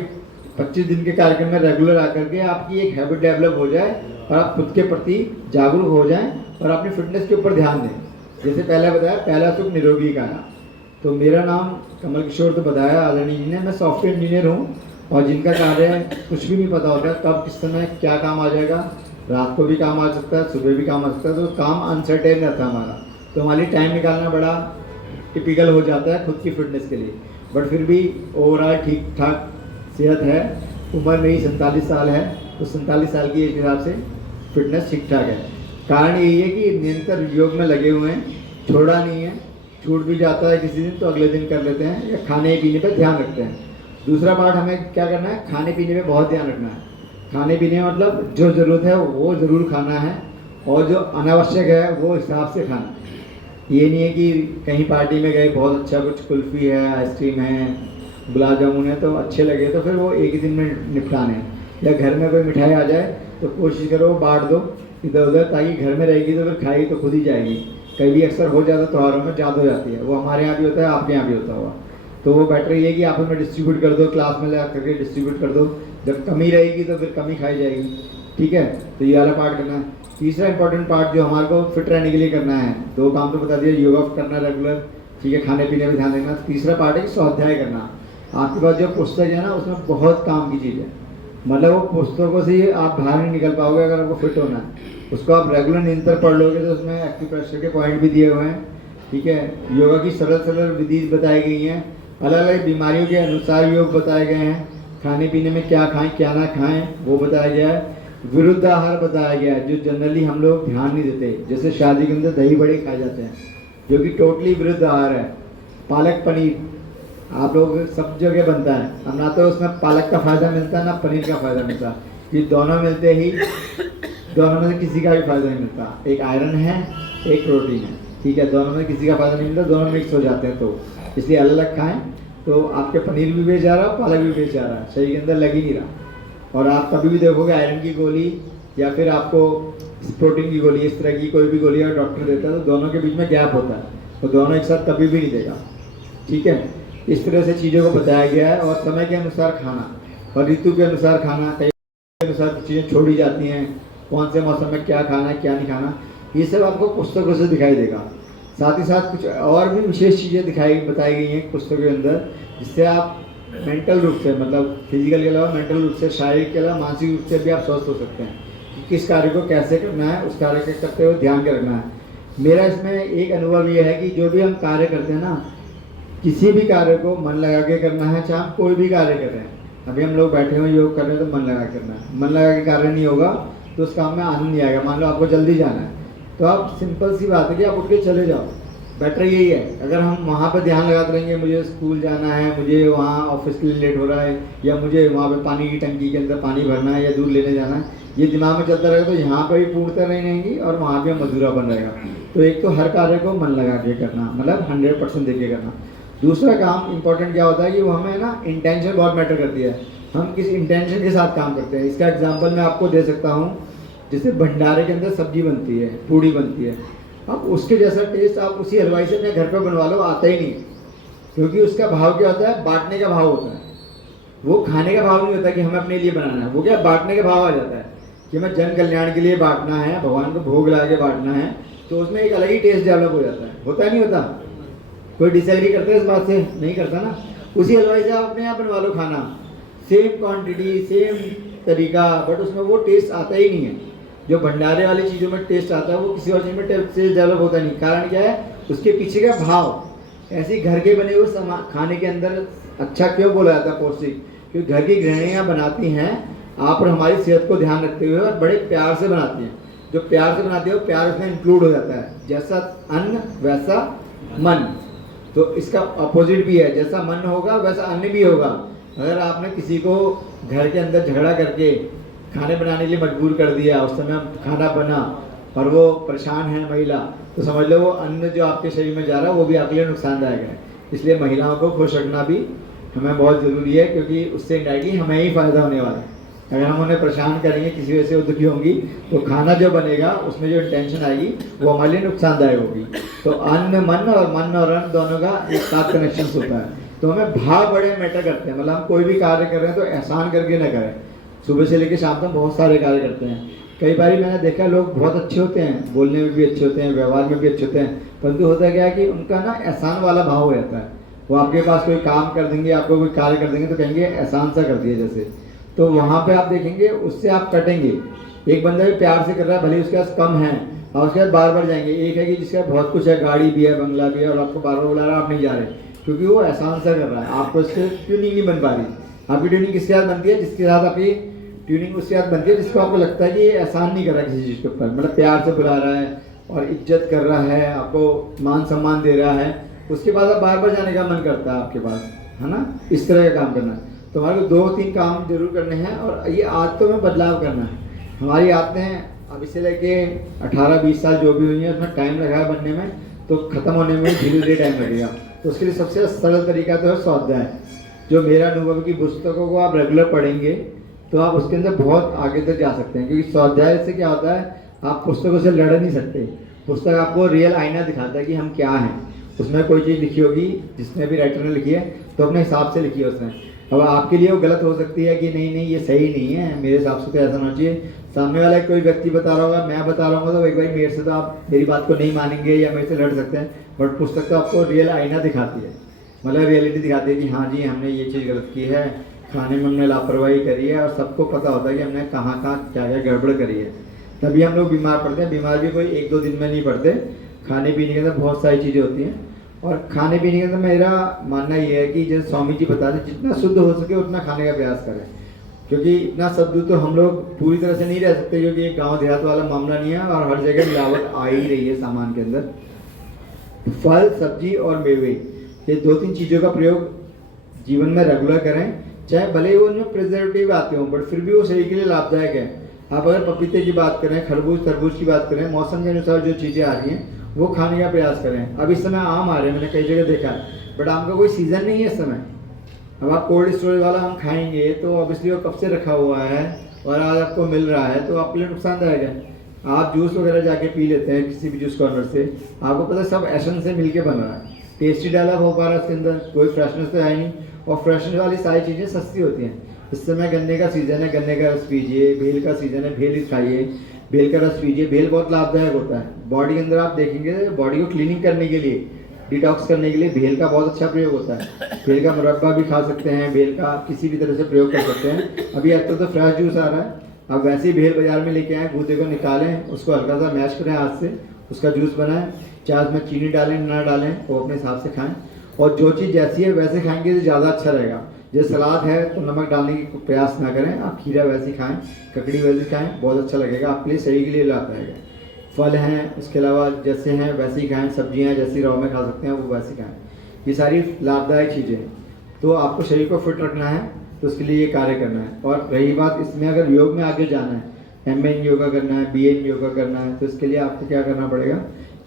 25 दिन के कार्यक्रम में रेगुलर आकर के आपकी एक हैबिट डेवलप हो जाए और आप खुद के प्रति जागरूक हो जाएं और अपनी फिटनेस के ऊपर ध्यान दें। जैसे पहले बताया, पहला सुख निरोगी का है। तो मेरा नाम कमल किशोर, तो बताया आदरणीय जी ने, मैं सॉफ्टवेयर इंजीनियर हूँ, और जिनका कार्य कुछ भी नहीं पता होता कब किस समय क्या काम आ जाएगा। रात को भी काम आ सकता है, सुबह भी काम आ सकता है, तो काम अनसर्टेन रहता है हमारा। तो हमारी टाइम निकालना बड़ा टिपिकल हो जाता है खुद की फिटनेस के लिए। बट फिर भी ओवरऑल ठीक ठाक सेहत है। उम्र मेरी 47 साल है, तो 47 साल की एज के हिसाब से फिटनेस ठीक ठाक है। कारण यही है कि निरंतर योग में लगे हुए हैं, छोड़ा नहीं है। छूट भी जाता है किसी दिन तो अगले दिन कर लेते हैं, या खाने पीने पर ध्यान रखते हैं। दूसरा पार्ट हमें क्या करना है, खाने पीने में बहुत ध्यान रखना है। खाने पीने मतलब जो ज़रूरत है वो ज़रूर खाना है, और जो अनावश्यक है वो हिसाब से खाना। ये नहीं है कि कहीं पार्टी में गए, बहुत अच्छा कुछ कुल्फ़ी है, आइसक्रीम है, गुलाब जामुन है, तो अच्छे लगे तो फिर वो एक ही दिन में निपटाने। या घर में कोई मिठाई आ जाए तो कोशिश करो बांट दो इधर उधर, ताकि घर में रहेगी तो फिर खाएगी तो खुद ही जाएगी। कभी अक्सर हो जाता है त्योहारों में, ज़्यादा हो जाती है, वो हमारे यहाँ भी होता है, आपके यहाँ भी होता होगा। तो वो बेटर ये है कि आप उनमें डिस्ट्रीब्यूट कर दो, क्लास में ला करके डिस्ट्रीब्यूट कर दो। जब कमी रहेगी तो फिर कमी खाई जाएगी, ठीक है। तो ये वाला पार्ट करना है। तीसरा इंपॉर्टेंट पार्ट जो हमारे को फिट रहने के लिए करना है, 2 काम तो बता दिया, योगा करना रेगुलर, ठीक है, खाने पीने में ध्यान देना। तीसरा पार्ट है कि स्वाध्याय करना। आपके पास जो पुस्तक है ना उसमें बहुत काम की चीज़ है, मतलब वो पुस्तकों से ही आप बाहर नहीं निकल पाओगे अगर आपको फिट होना है। उसको आप रेगुलर निरंतर पढ़ लोगे तो उसमें एक्यूप्रेशर के पॉइंट भी दिए हुए हैं, ठीक है। योगा की सरल सरल विधि बताई गई हैं, अलग अलग बीमारियों के अनुसार योग बताए गए हैं, खाने पीने में क्या खाएं क्या ना खाएं वो बताया गया है। विरुद्ध आहार बताया गया है जो जनरली हम लोग ध्यान नहीं देते, जैसे शादी के अंदर दही बड़े खाए जाते हैं जो कि टोटली विरुद्ध आहार है। पालक पनीर आप लोग सब जगह बनता है, अब ना तो उसमें पालक का फ़ायदा मिलता है ना पनीर का फ़ायदा मिलता है, ये दोनों मिलते ही दोनों में से किसी का भी फ़ायदा नहीं मिलता। एक आयरन है एक प्रोटीन है, ठीक है, दोनों में किसी का फ़ायदा नहीं मिलता, दोनों मिक्स हो जाते हैं। तो इसलिए अलग अलग खाएं तो आपके पनीर भी बेच जा रहा है, पालक भी बेच जा रहा है, शरीर के अंदर लग ही नहीं रहा। और आप कभी भी देखोगे आयरन की गोली या फिर आपको प्रोटीन की गोली, इस तरह की कोई भी गोली अगर डॉक्टर देता है तो दोनों के बीच में गैप होता है, तो दोनों एक साथ कभी भी नहीं देगा, ठीक है। इस तरह से चीज़ों को बताया गया है। और समय के अनुसार खाना और ऋतु के अनुसार खाना, कई के अनुसार चीज़ें छोड़ी जाती हैं, कौन से मौसम में क्या खाना है क्या नहीं खाना, ये सब आपको पुस्तकों से दिखाई देगा। साथ ही साथ कुछ और भी विशेष चीज़ें बताई गई हैं पुस्तकों के अंदर, जिससे आप मेंटल रूप से, मतलब फिजिकल के अलावा मेंटल रूप से, शारीरिक के अलावा मानसिक रूप से भी आप स्वस्थ हो सकते हैं कि किस कार्य को कैसे करना है, उस कार्य को करते हुए ध्यान के रखना है। मेरा इसमें एक अनुभव ये है कि जो भी हम कार्य करते हैं ना, किसी भी कार्य को मन लगा के करना है, चाहे हम कोई भी कार्य कर रहे हैं। अभी हम लोग बैठे हुए योग कर रहे हैं तो मन लगा के करना है, मन लगा के कार्य नहीं होगा तो उस काम में आनंद नहीं आएगा। मान लो आपको जल्दी जाना है तो आप सिंपल सी बात है कि आप उठ के चले जाओ, बेटर यही है। अगर हम वहाँ पर ध्यान लगाते रहेंगे, मुझे स्कूल जाना है, मुझे वहाँ ऑफिस के लिए लेट हो रहा है, या मुझे वहाँ पे पानी की टंकी के अंदर पानी भरना है या दूध लेने जाना है, ये दिमाग में चलता रहेगा तो यहाँ पर भी पूर्णता नहीं रहेंगी और वहाँ भी मधुरा बन रहेगा। तो एक तो हर कार्य को मन लगा के करना, मतलब 100% देके करना। दूसरा काम इंपॉर्टेंट क्या होता है कि वो हमें ना इंटेंशन बहुत मैटर करती है, हम किस इंटेंशन के साथ काम करते हैं। इसका एग्जांपल मैं आपको दे सकता हूँ, जैसे भंडारे के अंदर सब्जी बनती है, पूड़ी बनती है, अब उसके जैसा टेस्ट आप उसी हलवाई से अपने घर पे बनवा लो, आता ही नहीं, क्योंकि उसका भाव क्या होता है, बांटने का भाव होता है। वो खाने का भाव नहीं होता कि हमें अपने लिए बनाना है, वो क्या बांटने का भाव आ जाता है कि हमें जन कल्याण के लिए बांटना है, भगवान को भोग लगा के बांटना है, तो उसमें एक अलग ही टेस्ट डेवलप हो जाता है। होता नहीं होता? कोई डिसएग्री करता है इस बात से? नहीं करता ना। उसी हलवाई से आप अपने यहाँ बनवा लो खाना, सेम क्वांटिटी सेम तरीका, बट उसमें वो टेस्ट आता ही नहीं है। जो भंडारे वाली चीज़ों में टेस्ट आता है वो किसी और चीज़ में टेस्ट डेवलप होता नहीं। कारण क्या है? उसके पीछे का भाव। ऐसे ही घर के बने हुए खाने के अंदर अच्छा क्यों बोला जाता है पौष्टिक? क्योंकि घर की गृहिणियाँ बनाती हैं आप और हमारी सेहत को ध्यान रखते हुए और बड़े प्यार से बनाती हैं। जो प्यार से बनाती है वो प्यार उसमें इंक्लूड हो जाता है। जैसा अन्न वैसा मन, तो इसका अपोजिट भी है, जैसा मन होगा वैसा अन्न भी होगा। अगर आपने किसी को घर के अंदर झगड़ा करके खाने बनाने के लिए मजबूर कर दिया, उस समय खाना बना और वो परेशान है महिला, तो समझ लो वो अन्न जो आपके शरीर में जा रहा है वो भी आपके लिए नुकसानदायक है। इसलिए महिलाओं को खुश रखना भी हमें बहुत ज़रूरी है, क्योंकि उससे इंडायरेक्टली हमें ही फ़ायदा होने वाला है। अगर हम उन्हें परेशान करेंगे, किसी वजह से वो दुखी होंगी, तो खाना जो बनेगा उसमें जो इंटेंशन आएगी वो हमारे लिए नुकसानदायक होगी। तो अन्न मन और अन्न दोनों का एक साथ कनेक्शन होता है। तो हमें भाव बड़े मैटर करते हैं। मतलब हम कोई भी कार्य कर रहे हैं तो एहसान करके ना करें। सुबह से लेकर शाम तक बहुत सारे कार्य करते हैं। कई बार मैंने देखा लोग बहुत अच्छे होते हैं, बोलने में भी अच्छे होते हैं, व्यवहार में भी अच्छे होते हैं, परंतु होता क्या है कि उनका ना एहसान वाला भाव हो जाता है। वो आपके पास कोई काम कर देंगे, आपको कोई कार्य कर देंगे तो कहेंगे एहसान सा कर दिया जैसे, तो वहाँ पे आप देखेंगे उससे आप कटेंगे। एक बंदा भी प्यार से कर रहा है, भले उसके पास कम है, और उसके बाद बार बार जाएंगे। एक है कि जिसका बहुत कुछ है, गाड़ी भी है, बंगला भी है, और आपको बार बार बुला रहा है, आप नहीं जा रहे, क्योंकि वो एहसान सा कर रहा है। आपको इससे ट्यूनिंग नहीं बन पा रही। आपकी ट्यूनिंग किसके साथ बनती है? जिसके साथ आपकी ट्यूनिंग उसके साथ बनती है जिसको आपको लगता है कि ये एहसान नहीं कर रहा किसी चीज़ के ऊपर, मतलब प्यार से बुला रहा है और इज्जत कर रहा है, आपको मान सम्मान दे रहा है, उसके बाद आप बार बार जाने का मन करता है आपके पास, है ना? इस तरह का काम करना है। तो हमारे को 2-3 काम जरूर करने हैं, और ये आदतों में बदलाव करना है। हमारी आदतें अब इसे लेके 18-20 साल जो भी हुई हैं उसमें टाइम लगा है बनने में, तो ख़त्म होने में धीरे धीरे टाइम लगेगा। तो उसके लिए सबसे सरल तरीका तो है स्वाध्याय। जो मेरा अनुभव की पुस्तकों को आप रेगुलर पढ़ेंगे तो आप उसके अंदर बहुत आगे तक जा सकते हैं, क्योंकि स्वाध्याय से क्या होता है, आप पुस्तकों से लड़ नहीं सकते। पुस्तक आपको रियल आईना दिखाता है कि हम क्या हैं, उसमें कोई चीज़ लिखी होगी, जिसने भी राइटर ने लिखी है तो अपने हिसाब से लिखी है उसने। अब आपके लिए वो गलत हो सकती है कि नहीं नहीं ये सही नहीं है, मेरे हिसाब से तो ऐसा होना चाहिए। सामने वाला कोई व्यक्ति बता रहा होगा, मैं बता रहा हूँ तो एक भाई मेरे से तो आप मेरी बात को नहीं मानेंगे या मेरे से लड़ सकते हैं, बट पुस्तक तो आपको रियल आईना दिखाती है, मतलब रियलिटी दिखाती है कि हाँ जी हमने ये चीज़ गलत की है, खाने में हमने लापरवाही करी है, और सबको पता होता है कि हमने कहाँ कहाँ क्या क्या गड़बड़ करी है। तभी हम लोग बीमार पड़ते हैं। बीमार भी कोई 1-2 दिन में नहीं पड़ते, खाने पीने के अंदर बहुत सारी चीज़ें होती हैं। और खाने पीने के अंदर मेरा मानना ये है कि जैसे स्वामी जी बताते हैं, जितना शुद्ध हो सके उतना खाने का प्रयास करें, क्योंकि इतना शुद्ध तो हम लोग पूरी तरह से नहीं रह सकते, क्योंकि एक गांव देहात वाला मामला नहीं है और हर जगह मिलावट आ ही रही है सामान के अंदर। फल, सब्जी और मेवे, ये 2-3 चीज़ों का प्रयोग जीवन में रेगुलर करें, चाहे भले ही उनमें प्रिजर्वेटिव आते हों बट फिर भी वो शरीर के लिए लाभदायक है। आप अगर पपीते की बात करें, खरबूज तरबूज की बात करें, मौसम के अनुसार जो चीज़ें आ रही हैं वो खाने का प्रयास करें। अब इस समय आम आ रहे हैं, मैंने कई जगह देखा है, बट आम का कोई सीज़न नहीं है इस समय। अब आप कोल्ड स्टोरेज वाला आम खाएंगे तो ऑब्वियसली वो कब से रखा हुआ है और आज आपको मिल रहा है, तो आपके लिए नुकसानदायक है। आप जूस वगैरह जाके पी लेते हैं किसी भी जूस कॉर्नर से, आपको पता है सब एसेंस से मिलके बन रहा है, टेस्टी डेवलप हो पा रहा है उसके अंदर, कोई फ्रेशनेस तो है नहीं, और फ्रेशनेस वाली सारी चीज़ें सस्ती होती हैं। इस समय गन्ने का सीज़न है, गन्ने का रस पीजिए, भेल का सीज़न है, भेल खाइए, भेल का रस पीजिए। भेल बहुत लाभदायक होता है बॉडी के अंदर, आप देखेंगे बॉडी को क्लीनिंग करने के लिए, डिटॉक्स करने के लिए भेल का बहुत अच्छा प्रयोग होता है। भेल का मुरब्बा भी खा सकते हैं, भेल का किसी भी तरह से प्रयोग कर सकते हैं। अभी आजकल तो फ्रेश जूस आ रहा है, आप वैसे ही भेल बाजार में लेके आएँ, गूदे को निकालें, उसको हल्का सा मैश करें हाथ से, उसका जूस बनाएं, चाहे उसमें चीनी डालें ना डालें वो अपने हिसाब से खाएं, और जो चीज़ जैसी है वैसे खाएंगे तो ज़्यादा अच्छा रहेगा। जैसे सलाद है तो नमक डालने की प्रयास ना करें, आप खीरा वैसी खाएं, ककड़ी वैसी खाएं, बहुत अच्छा लगेगा आपके लिए, शरीर के लिए लाभदायक है। फल हैं इसके अलावा जैसे हैं वैसे ही खाएं, सब्जियां जैसी रॉ में खा सकते हैं वो वैसी खाएं, ये सारी लाभदायक चीज़ें हैं। तो आपको शरीर को फिट रखना है तो उसके लिए ये कार्य करना है। और रही बात इसमें अगर योग में आगे जाना है, MA इन योगा करना है, BA इन योगा करना है, तो इसके लिए आपको क्या करना पड़ेगा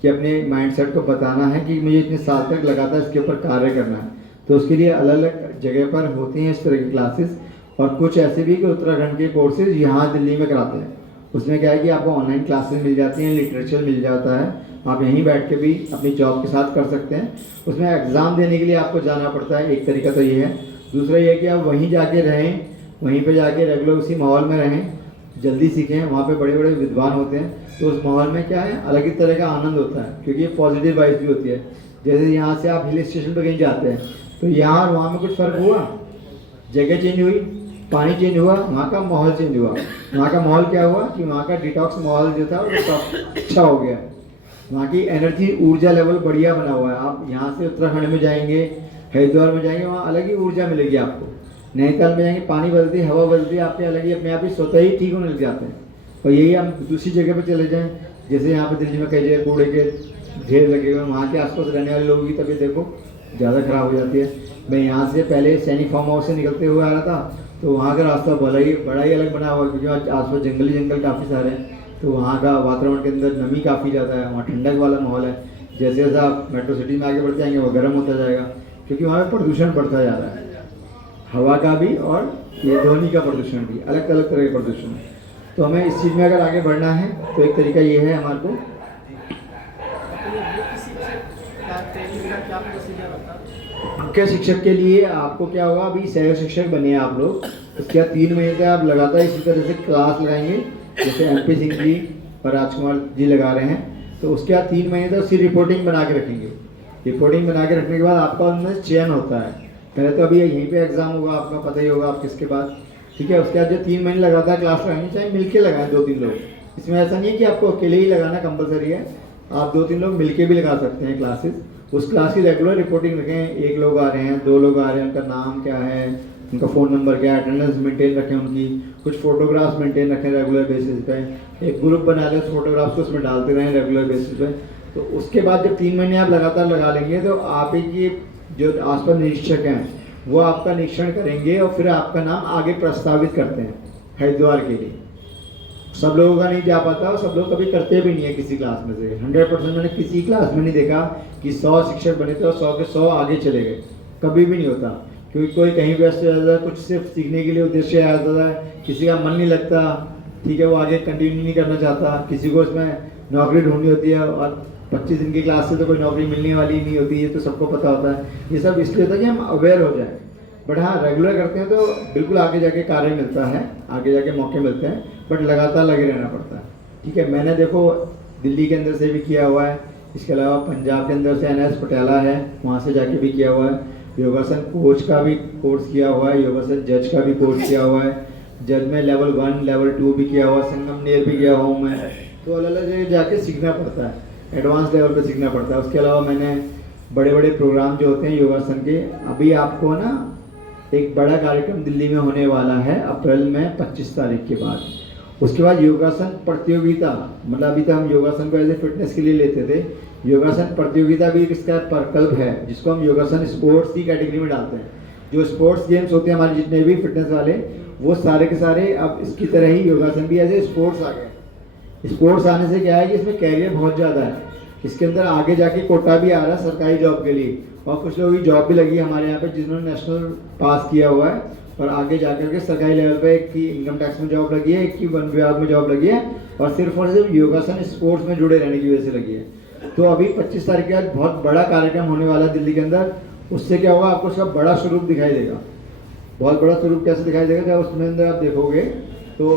कि अपने माइंडसेट को बताना है कि मुझे इतने साल तक लगातार इसके ऊपर कार्य करना है। तो उसके लिए अलग अलग जगह पर होती हैं इस तरह की क्लासेस, और कुछ ऐसे भी कि उत्तराखंड के कोर्सेज यहाँ दिल्ली में कराते हैं। उसमें क्या है कि आपको ऑनलाइन क्लासेस मिल जाती हैं, लिटरेचर मिल जाता है, आप यहीं बैठ के भी अपनी जॉब के साथ कर सकते हैं। उसमें एग्ज़ाम देने के लिए आपको जाना पड़ता है, एक तरीका तो ये है। दूसरा ये है कि आप वहीं जाके रहें, वहीं पे जाके रेगुलर उसी माहौल में रहें, जल्दी सीखें, वहाँ पे बड़े बड़े विद्वान होते हैं, तो उस माहौल में क्या है अलग ही तरह का आनंद होता है, क्योंकि ये पॉजिटिव वाइब्स भी होती है। जैसे यहाँ से आप हिल स्टेशन पर कहीं जाते हैं तो यहाँ और वहाँ में कुछ फ़र्क हुआ, जगह चेंज हुई, पानी चेंज हुआ, वहाँ का माहौल चेंज हुआ। वहाँ का माहौल क्या हुआ कि वहाँ का डिटॉक्स माहौल जो था वो अच्छा हो गया, वहाँ की एनर्जी ऊर्जा लेवल बढ़िया बना हुआ है। आप यहाँ से उत्तराखंड में जाएंगे, हरिद्वार में जाएंगे, वहाँ अलग ही ऊर्जा मिलेगी आपको। नैनीताल में जाएंगे, पानी बदलती है, हवा बदलती है, आपके अलग ही अपने आप ही स्वतः ही ठीक होने लग जाते हैं। और यही हम दूसरी जगह पर चले जाएँ, जैसे यहाँ पर दिल्ली में कई जगह कूड़े के ढेर लगे हुए, वहाँ के आसपास रहने वाले लोगों की तबीयत देखो ज़्यादा ख़राब हो जाती है। मैं यहाँ से पहले सैनिक फार्म हाउस से निकलते हुए आ रहा था, तो वहाँ का रास्ता बड़ा ही अलग बना हुआ है, क्योंकि आसपास जंगल काफ़ी सारे हैं, तो वहाँ का वातावरण के अंदर नमी काफ़ी ज़्यादा है, वहाँ ठंडक वाला माहौल है। जैसे जैसे आप मेट्रो सिटी में आगे बढ़ते जाएंगे वो गर्म होता जाएगा, क्योंकि वहाँ पर प्रदूषण बढ़ता जा रहा है, हवा का भी और ये ध्वनि का प्रदूषण भी, अलग अलग तरह के प्रदूषण है। तो हमें इस चीज़ में अगर आगे बढ़ना है तो एक तरीका ये है हमारे को, मुख्य शिक्षक के लिए आपको क्या होगा, अभी सह शिक्षक बने आप लोग, उसके बाद 3 महीने तक आप लगातार इसी तरह से क्लास लगाएंगे, जैसे MP सिंह जी और राजकुमार जी लगा रहे हैं। तो उसके बाद 3 महीने तक उसकी रिपोर्टिंग बना के रखेंगे। रिपोर्टिंग बना के रखने के बाद आपका उनमें चयन होता है। पहले तो अभी यहीं पे एग्ज़ाम होगा, आपका पता ही होगा आप किसके बाद, ठीक है। उसके बाद जो 3 महीने लगातार क्लास लगाएंगे, चाहे मिलके लगाएं 2-3 लोग, इसमें ऐसा नहीं है कि आपको अकेले ही लगाना कंपलसरी है, आप 2-3 लोग मिलके भी लगा सकते हैं क्लासेस। उस क्लास की रेगुलर रिपोर्टिंग रखें, 1 लोग आ रहे हैं, 2 लोग आ रहे हैं, उनका नाम क्या है, उनका फ़ोन नंबर क्या है, अटेंडेंस मेंटेन रखें उनकी, कुछ फोटोग्राफ्स मेंटेन रखें रेगुलर बेसिस पे, एक ग्रुप बना लें, उस फोटोग्राफ्स को उसमें डालते रहें रेगुलर बेसिस पे। तो उसके बाद जब 3 महीने आप लगातार लगा लेंगे तो आप ही की जो आसपास निरीक्षक हैं वो आपका निरीक्षण करेंगे और फिर आपका नाम आगे प्रस्तावित करते हैं हरिद्वार के लिए। सब लोगों का नहीं जा पाता और सब लोग कभी करते भी नहीं है किसी क्लास में से। 100% मैंने किसी क्लास में नहीं देखा कि 100 शिक्षक बने थे और 100 के 100 आगे चले गए, कभी भी नहीं होता, क्योंकि कोई कहीं व्यस्त हो जाता है, कुछ सिर्फ सीखने के लिए उद्देश्य आ जाता है, किसी का मन नहीं लगता, ठीक है, वो आगे कंटिन्यू नहीं करना चाहता, किसी को इसमें नौकरी ढूंढनी होती है और 25 दिन की क्लास से तो कोई नौकरी मिलने वाली नहीं होती, ये तो सबको पता होता है। ये सब इसलिए होता है कि हम अवेयर हो जाए। बट हाँ, रेगुलर करते हैं तो बिल्कुल आगे जाके कार्य मिलता है, आगे जाके मौके मिलते हैं, बट लगातार लगे रहना पड़ता है। ठीक है, मैंने देखो दिल्ली के अंदर से भी किया हुआ है, इसके अलावा पंजाब के अंदर से NS पटियाला है, वहाँ से जाके भी किया हुआ है। योगासन कोच का भी कोर्स किया हुआ है, योगासन जज का भी कोर्स किया हुआ है, जज में लेवल 1 लेवल 2 भी किया हुआ है, संगमनेर भी गया हूँ मैं। तो अलग अलग जगह जाके सीखना पड़ता है, एडवांस लेवल पे सीखना पड़ता है। उसके अलावा मैंने बड़े बड़े प्रोग्राम जो होते हैं योगासन के, अभी आपको ना एक बड़ा कार्यक्रम दिल्ली में होने वाला है अप्रैल में 25 तारीख के बाद। उसके बाद योगासन प्रतियोगिता, मतलब अभी तक हम योगासन को एज ए फिटनेस के लिए लेते थे, योगासन प्रतियोगिता भी इसका प्रकल्प है, जिसको हम योगासन स्पोर्ट्स की कैटेगरी में डालते हैं। जो स्पोर्ट्स गेम्स होते हैं हमारे जितने भी फिटनेस वाले, वो सारे के सारे अब इसकी तरह ही योगासन भी एज ए स्पोर्ट्स आ गए। स्पोर्ट्स आने से क्या है कि इसमें कैरियर बहुत ज़्यादा है, इसके अंदर आगे जाके कोटा भी आ रहा है सरकारी जॉब के लिए, और कुछ लोगों की जॉब भी लगी है हमारे यहाँ पे जिन्होंने नेशनल पास किया हुआ है, और आगे जाकर के सरकारी लेवल पे एक की इनकम टैक्स में जॉब लगी है, एक की वन विभाग में जॉब लगी है, और सिर्फ योगासन स्पोर्ट्स में जुड़े रहने की वजह से लगी है। तो अभी 25 तारीख के बाद बहुत बड़ा कार्यक्रम होने वाला है दिल्ली के अंदर। उससे क्या होगा, आपको उसका बड़ा स्वरूप दिखाई देगा। बहुत बड़ा स्वरूप कैसे दिखाई देगा, जब उसमें अंदर आप देखोगे तो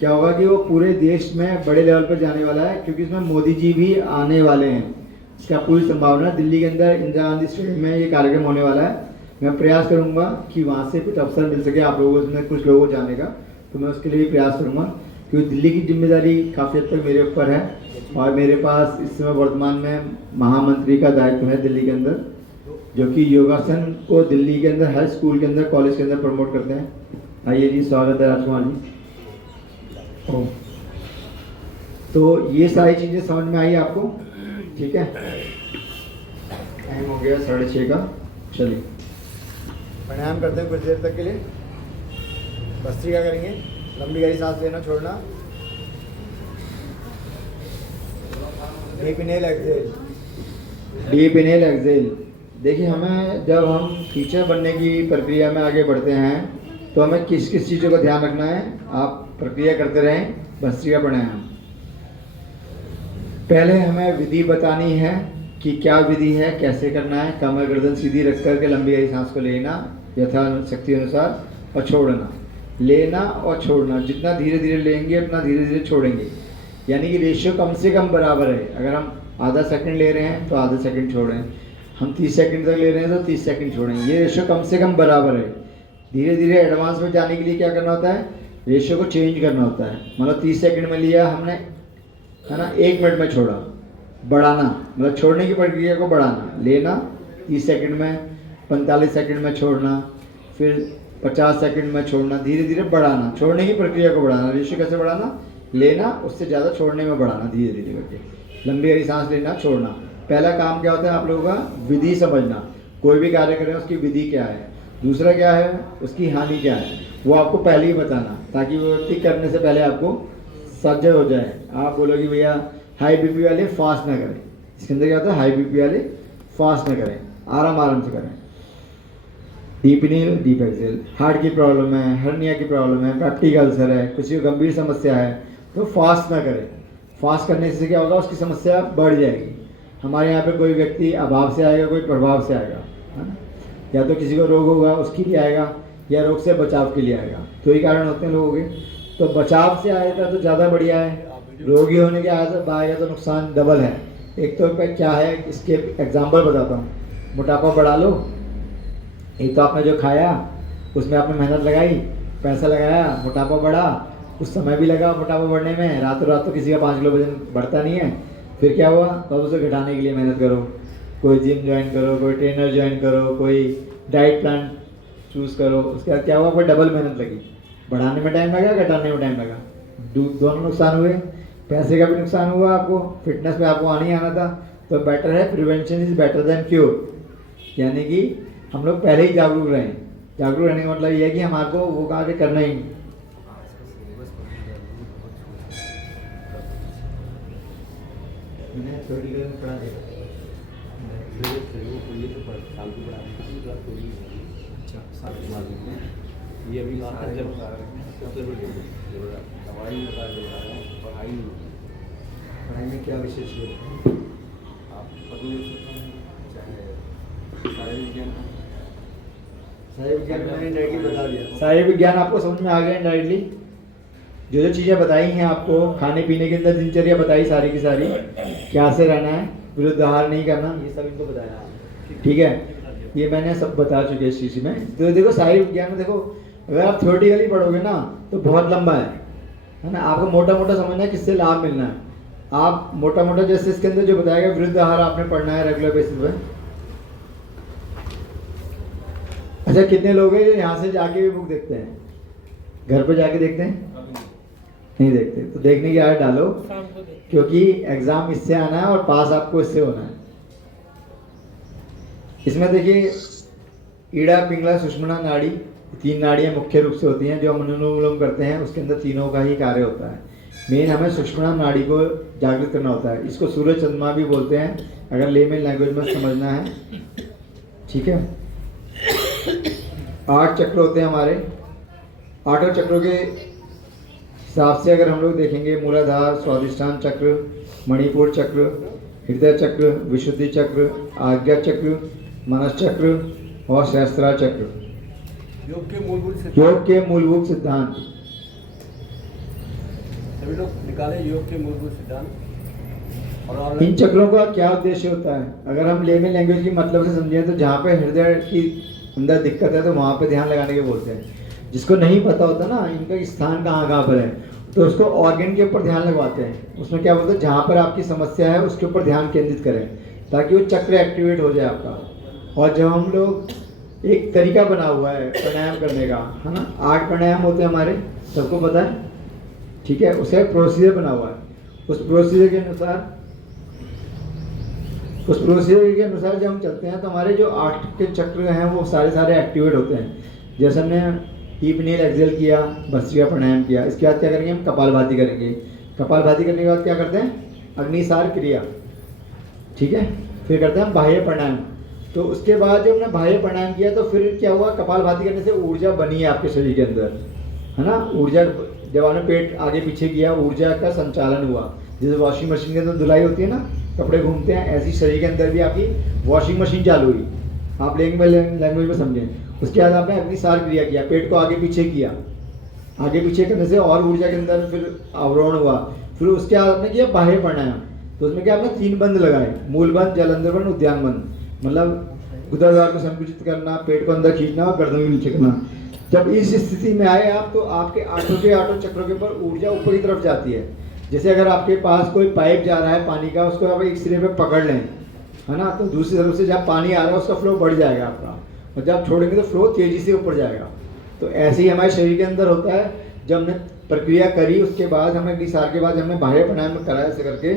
क्या होगा कि वो पूरे देश में बड़े लेवल पर जाने वाला है, क्योंकि इसमें मोदी जी भी आने वाले हैं। इसका पूरी संभावना दिल्ली के अंदर इंदिरा गांधी स्टेडियम में ये कार्यक्रम होने वाला है। मैं प्रयास करूंगा कि वहाँ से कुछ अवसर मिल सके आप लोगों में कुछ लोगों को जाने का, तो मैं उसके लिए भी प्रयास करूंगा, क्योंकि दिल्ली की जिम्मेदारी काफ़ी हद तक मेरे ऊपर है, और मेरे पास इस समय वर्तमान में महामंत्री का दायित्व है दिल्ली के अंदर, जो कि योगासन को दिल्ली के अंदर हर स्कूल के अंदर, कॉलेज के अंदर प्रमोट करते हैं। आइए जी, स्वागत है राजकुमार जी। तो ये सारी चीज़ें समझ में आई आपको? ठीक है, टाइम हो गया 6:30 का, चलिए प्राणायाम करते हैं कुछ देर तक के लिए। भस्त्रिका करेंगे, लंबी गहरी सांस लेना छोड़ना, deep inhale exhale, deep inhale exhale. देखिए, हमें जब हम टीचर बनने की प्रक्रिया में आगे बढ़ते हैं तो हमें किस किस चीज़ों का ध्यान रखना है, आप प्रक्रिया करते रहें। भस्त्रिका प्राणायाम, पहले हमें विधि बतानी है कि क्या विधि है, कैसे करना है। कमर गर्दन सीधी रख करके लंबी गहरी सांस को लेना यथाशक्ति अनुसार, और छोड़ना, लेना और छोड़ना। जितना धीरे धीरे लेंगे उतना धीरे धीरे छोड़ेंगे, यानी कि रेशियो कम से कम बराबर है। अगर हम आधा सेकंड ले रहे हैं तो आधा सेकंड छोड़ें, हम 30 सेकंड तक ले रहे हैं तो 30 सेकंड छोड़ेंगे। ये रेशियो कम से कम बराबर है। धीरे धीरे एडवांस में जाने के लिए क्या करना होता है, रेशियो को चेंज करना होता है। मतलब 30 सेकंड में लिया हमने, है ना, 1 मिनट में छोड़ा, बढ़ाना, मतलब छोड़ने की प्रक्रिया को बढ़ाना। लेना 30 सेकंड में, 45 सेकंड में छोड़ना, फिर 50 सेकंड में छोड़ना, धीरे धीरे बढ़ाना, छोड़ने की प्रक्रिया को बढ़ाना। रेशियो कैसे बढ़ाना, लेना, उससे ज़्यादा छोड़ने में बढ़ाना, धीरे धीरे करके। लंबी गहरी सांस लेना, छोड़ना। पहला काम क्या होता है आप लोगों का, विधि समझना। कोई भी कार्य करें उसकी विधि क्या है, दूसरा क्या है, उसकी हानि क्या है, वो आपको पहले ही बताना, ताकि वो व्यक्ति करने से पहले आपको सजग हो जाए। आप बोलोगे भैया हाई बीपी वाले फास्ट ना करें, इसके अंदर क्या होता है, हाई बीपी वाले फास्ट ना करें, आराम आराम से करें। Deep inhale deep exhale. Heart की प्रॉब्लम है, हर्निया की प्रॉब्लम है, पेप्टिक अल्सर है, कुछ गंभीर समस्या है तो फास्ट ना करें। फास्ट करने से क्या होगा, उसकी समस्या बढ़ जाएगी। हमारे यहाँ पे कोई व्यक्ति अभाव से आएगा, कोई प्रभाव से आएगा, है ना, या तो किसी को रोग होगा उसके लिए आएगा, या रोग से बचाव के लिए आएगा। तो ही कारण होते हैं लोगों के। तो बचाव से आएगा तो ज़्यादा बढ़िया है, रोगी होने के आएगा तो नुकसान डबल है। एक तो क्या है, इसके एग्जाम्पल बताता हूँ। मोटापा बढ़ा लो, एक तो आपने जो खाया उसमें आपने मेहनत लगाई, पैसा लगाया, मोटापा बढ़ा, कुछ समय भी लगा मोटापा बढ़ने में, रातों रात तो किसी का 5 किलो वजन बढ़ता नहीं है। फिर क्या हुआ, तो उसे घटाने के लिए मेहनत करो, कोई जिम ज्वाइन करो, कोई ट्रेनर ज्वाइन करो, कोई डाइट प्लान चूज़ करो। उसके बाद क्या हुआ, कोई डबल मेहनत लगी, बढ़ाने में टाइम लगा, घटाने में टाइम लगा, दोनों नुकसान हुए। पैसे का भी नुकसान हुआ आपको, फिटनेस में आपको आना ही आना था। तो बेटर है, prevention is better than cure, यानी कि हम लोग पहले ही जागरूक रहें। जागरूक रहने का मतलब ये है कि हमारे को वो आगे करना ही। ये अभी पढ़ाई में क्या विशेष है? सारे विज्ञान मैंने डायरेक्टली बता दिया। सारे विज्ञान आपको समझ में आ गए डायरेक्टली। जो जो चीज़ें बताई हैं आपको, खाने पीने के अंदर दिनचर्या बताई सारी की सारी, क्या से रहना है, विरुद्ध आहार नहीं करना, ये सब इनको बताया। ठीक है, ये मैंने सब बता चुके इस चीज़ में। तो देखो सारे विज्ञान में देखो, अगर आप थ्योरेटिकली पढ़ोगे ना तो बहुत लंबा है ना। आपको मोटा मोटा समझना है किससे लाभ मिलना है। आप मोटा मोटा जैसे इसके अंदर जो बताया गया, विरुद्ध आहार आपने पढ़ना है रेगुलर बेसिस पे। अच्छा, कितने लोग हैं यहाँ से जाके भी बुक देखते हैं? घर पे जाके देखते हैं? नहीं देखते। तो देखने की आदत डालो, क्योंकि एग्जाम इससे आना है और पास आपको इससे होना है। इसमें देखिए, ईड़ा, पिंगला, सुषुम्ना नाड़ी, 3 नाड़ियाँ मुख्य रूप से होती हैं जो हम अनुलोम विलोम करते हैं। उसके अंदर तीनों का ही कार्य होता है। मेन हमें सुषुम्ना नाड़ी को जागृत करना होता है। इसको सूरज चंद्रमा भी बोलते हैं, अगर लेमन लैंग्वेज में समझना है। ठीक है, 8 चक्र होते हैं हमारे। 8 चक्रों के हिसाब से अगर हम लोग देखेंगे, मूलाधार, स्वादिष्ठान चक्र, मणिपुर चक्र, हृदय चक्र, विशुद्धि चक्र, आज्ञा चक्र, मनस चक्र और सहस्त्रा चक्र। योग के मूलभूत सिद्धांत सभी लोग निकाले। योग के मूलभूत सिद्धांत। और इन चक्रों का क्या उद्देश्य होता है? अगर हम लेमन लैंग्वेज की मतलब से समझें तो जहाँ पे हृदय की अंदर दिक्कत है तो वहाँ पे ध्यान लगाने के बोलते हैं। जिसको नहीं पता होता ना इनका स्थान कहाँ पर है, तो उसको ऑर्गन के ऊपर ध्यान लगवाते हैं। उसमें क्या बोलते हैं, जहाँ पर आपकी समस्या है उसके ऊपर ध्यान केंद्रित करें ताकि वो चक्र एक्टिवेट हो जाए आपका। और जब हम लोग, एक तरीका बना हुआ है प्राणायाम करने का, है ना, 8 प्राणायाम होते हैं हमारे, सबको पता है। ठीक है, उसका एक प्रोसीजर बना हुआ है। उस प्रोसीजर के अनुसार जब हम चलते हैं तो हमारे जो 8 के चक्र हैं वो सारे एक्टिवेट होते हैं। जैसे हमने डीप इनहेल एक्सहेल किया, भस्त्रिका प्राणायाम किया, इसके बाद क्या करेंगे, हम कपालभाति करेंगे। कपालभाति करने के बाद क्या करते हैं, अग्निसार क्रिया। ठीक है, फिर करते हैं हम बाह्य प्राणायाम। तो उसके बाद जब हमने बाह्य प्राणायाम किया तो फिर क्या हुआ, कपालभाति करने से ऊर्जा बनी है आपके शरीर के अंदर, है ना। ऊर्जा, जब आपने पेट आगे पीछे किया, ऊर्जा का संचालन हुआ। जैसे वॉशिंग मशीन के अंदर धुलाई होती है ना, कपड़े घूमते हैं, ऐसी शरीर के अंदर भी आपकी वॉशिंग मशीन चालू हुई। आप लैंग्वेज में समझें। उसके बाद आपने अग्निसार क्रिया किया, पेट को आगे पीछे किया। आगे पीछे करने से और ऊर्जा के अंदर फिर अवरोहण हुआ। फिर उसके बाद आपने किया बाह्य प्राणायाम। तो उसमें क्या, आपने 3 बंद लगाए, मूल बंद, जलंधर बंद, उद्यान बंद। मतलब गुदाद्वार को संकुचित करना, पेट को अंदर खींचना और गर्दन को नीचे करना। जब इस स्थिति में आए आप तो आपके 8 चक्रों के ऊपर ऊर्जा ऊपर की तरफ जाती है। जैसे अगर आपके पास कोई पाइप जा रहा है पानी का, उसको आप एक सिरे पे पकड़ लें, है ना, तो दूसरी तरफ से जब पानी आ रहा है उसका फ्लो बढ़ जाएगा आपका, और जब छोड़ेंगे तो फ्लो तेजी से ऊपर जाएगा। तो ऐसे ही हमारे शरीर के अंदर होता है। जब हमने प्रक्रिया करी, उसके बाद हमें अग्निसार के बाद हमने बाह्य प्राणायाम करा ऐसे करके,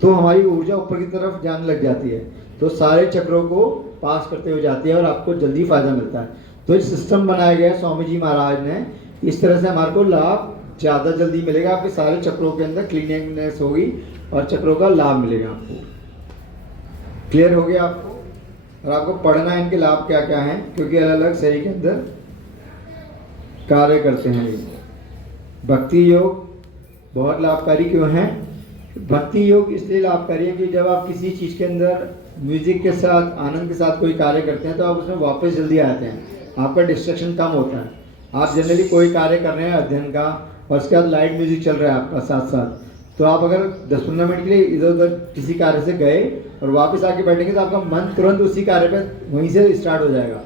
तो हमारी ऊर्जा ऊपर की तरफ जाने लग जाती है। तो सारे चक्रों को पास करते हुए जाती है और आपको जल्दी फायदा मिलता है। तो एक सिस्टम बनाया गया स्वामी जी महाराज ने, इस तरह से हमारे को लाभ ज़्यादा जल्दी मिलेगा। आपके सारे चक्रों के अंदर क्लीनिंगनेस होगी और चक्रों का लाभ मिलेगा आपको। क्लियर हो गया आपको? और आपको पढ़ना है इनके लाभ क्या क्या हैं, क्योंकि अलग अलग शरीर के अंदर कार्य करते हैं। भक्ति योग बहुत लाभकारी क्यों है? भक्ति योग इसलिए लाभकारी है कि जब आप किसी चीज़ के अंदर म्यूजिक के साथ, आनंद के साथ कोई कार्य करते हैं तो आप उसमें वापस जल्दी आते हैं, आपका डिस्ट्रैक्शन कम होता है। आप जनरली कोई कार्य कर रहे हैं अध्ययन का और उसके बाद लाइट म्यूजिक चल रहा है आपका साथ साथ, तो आप अगर 10-15 मिनट के लिए इधर उधर किसी कार्य से गए और वापस आके बैठेंगे तो आपका मन तुरंत उसी कार्य पे वहीं से स्टार्ट हो जाएगा।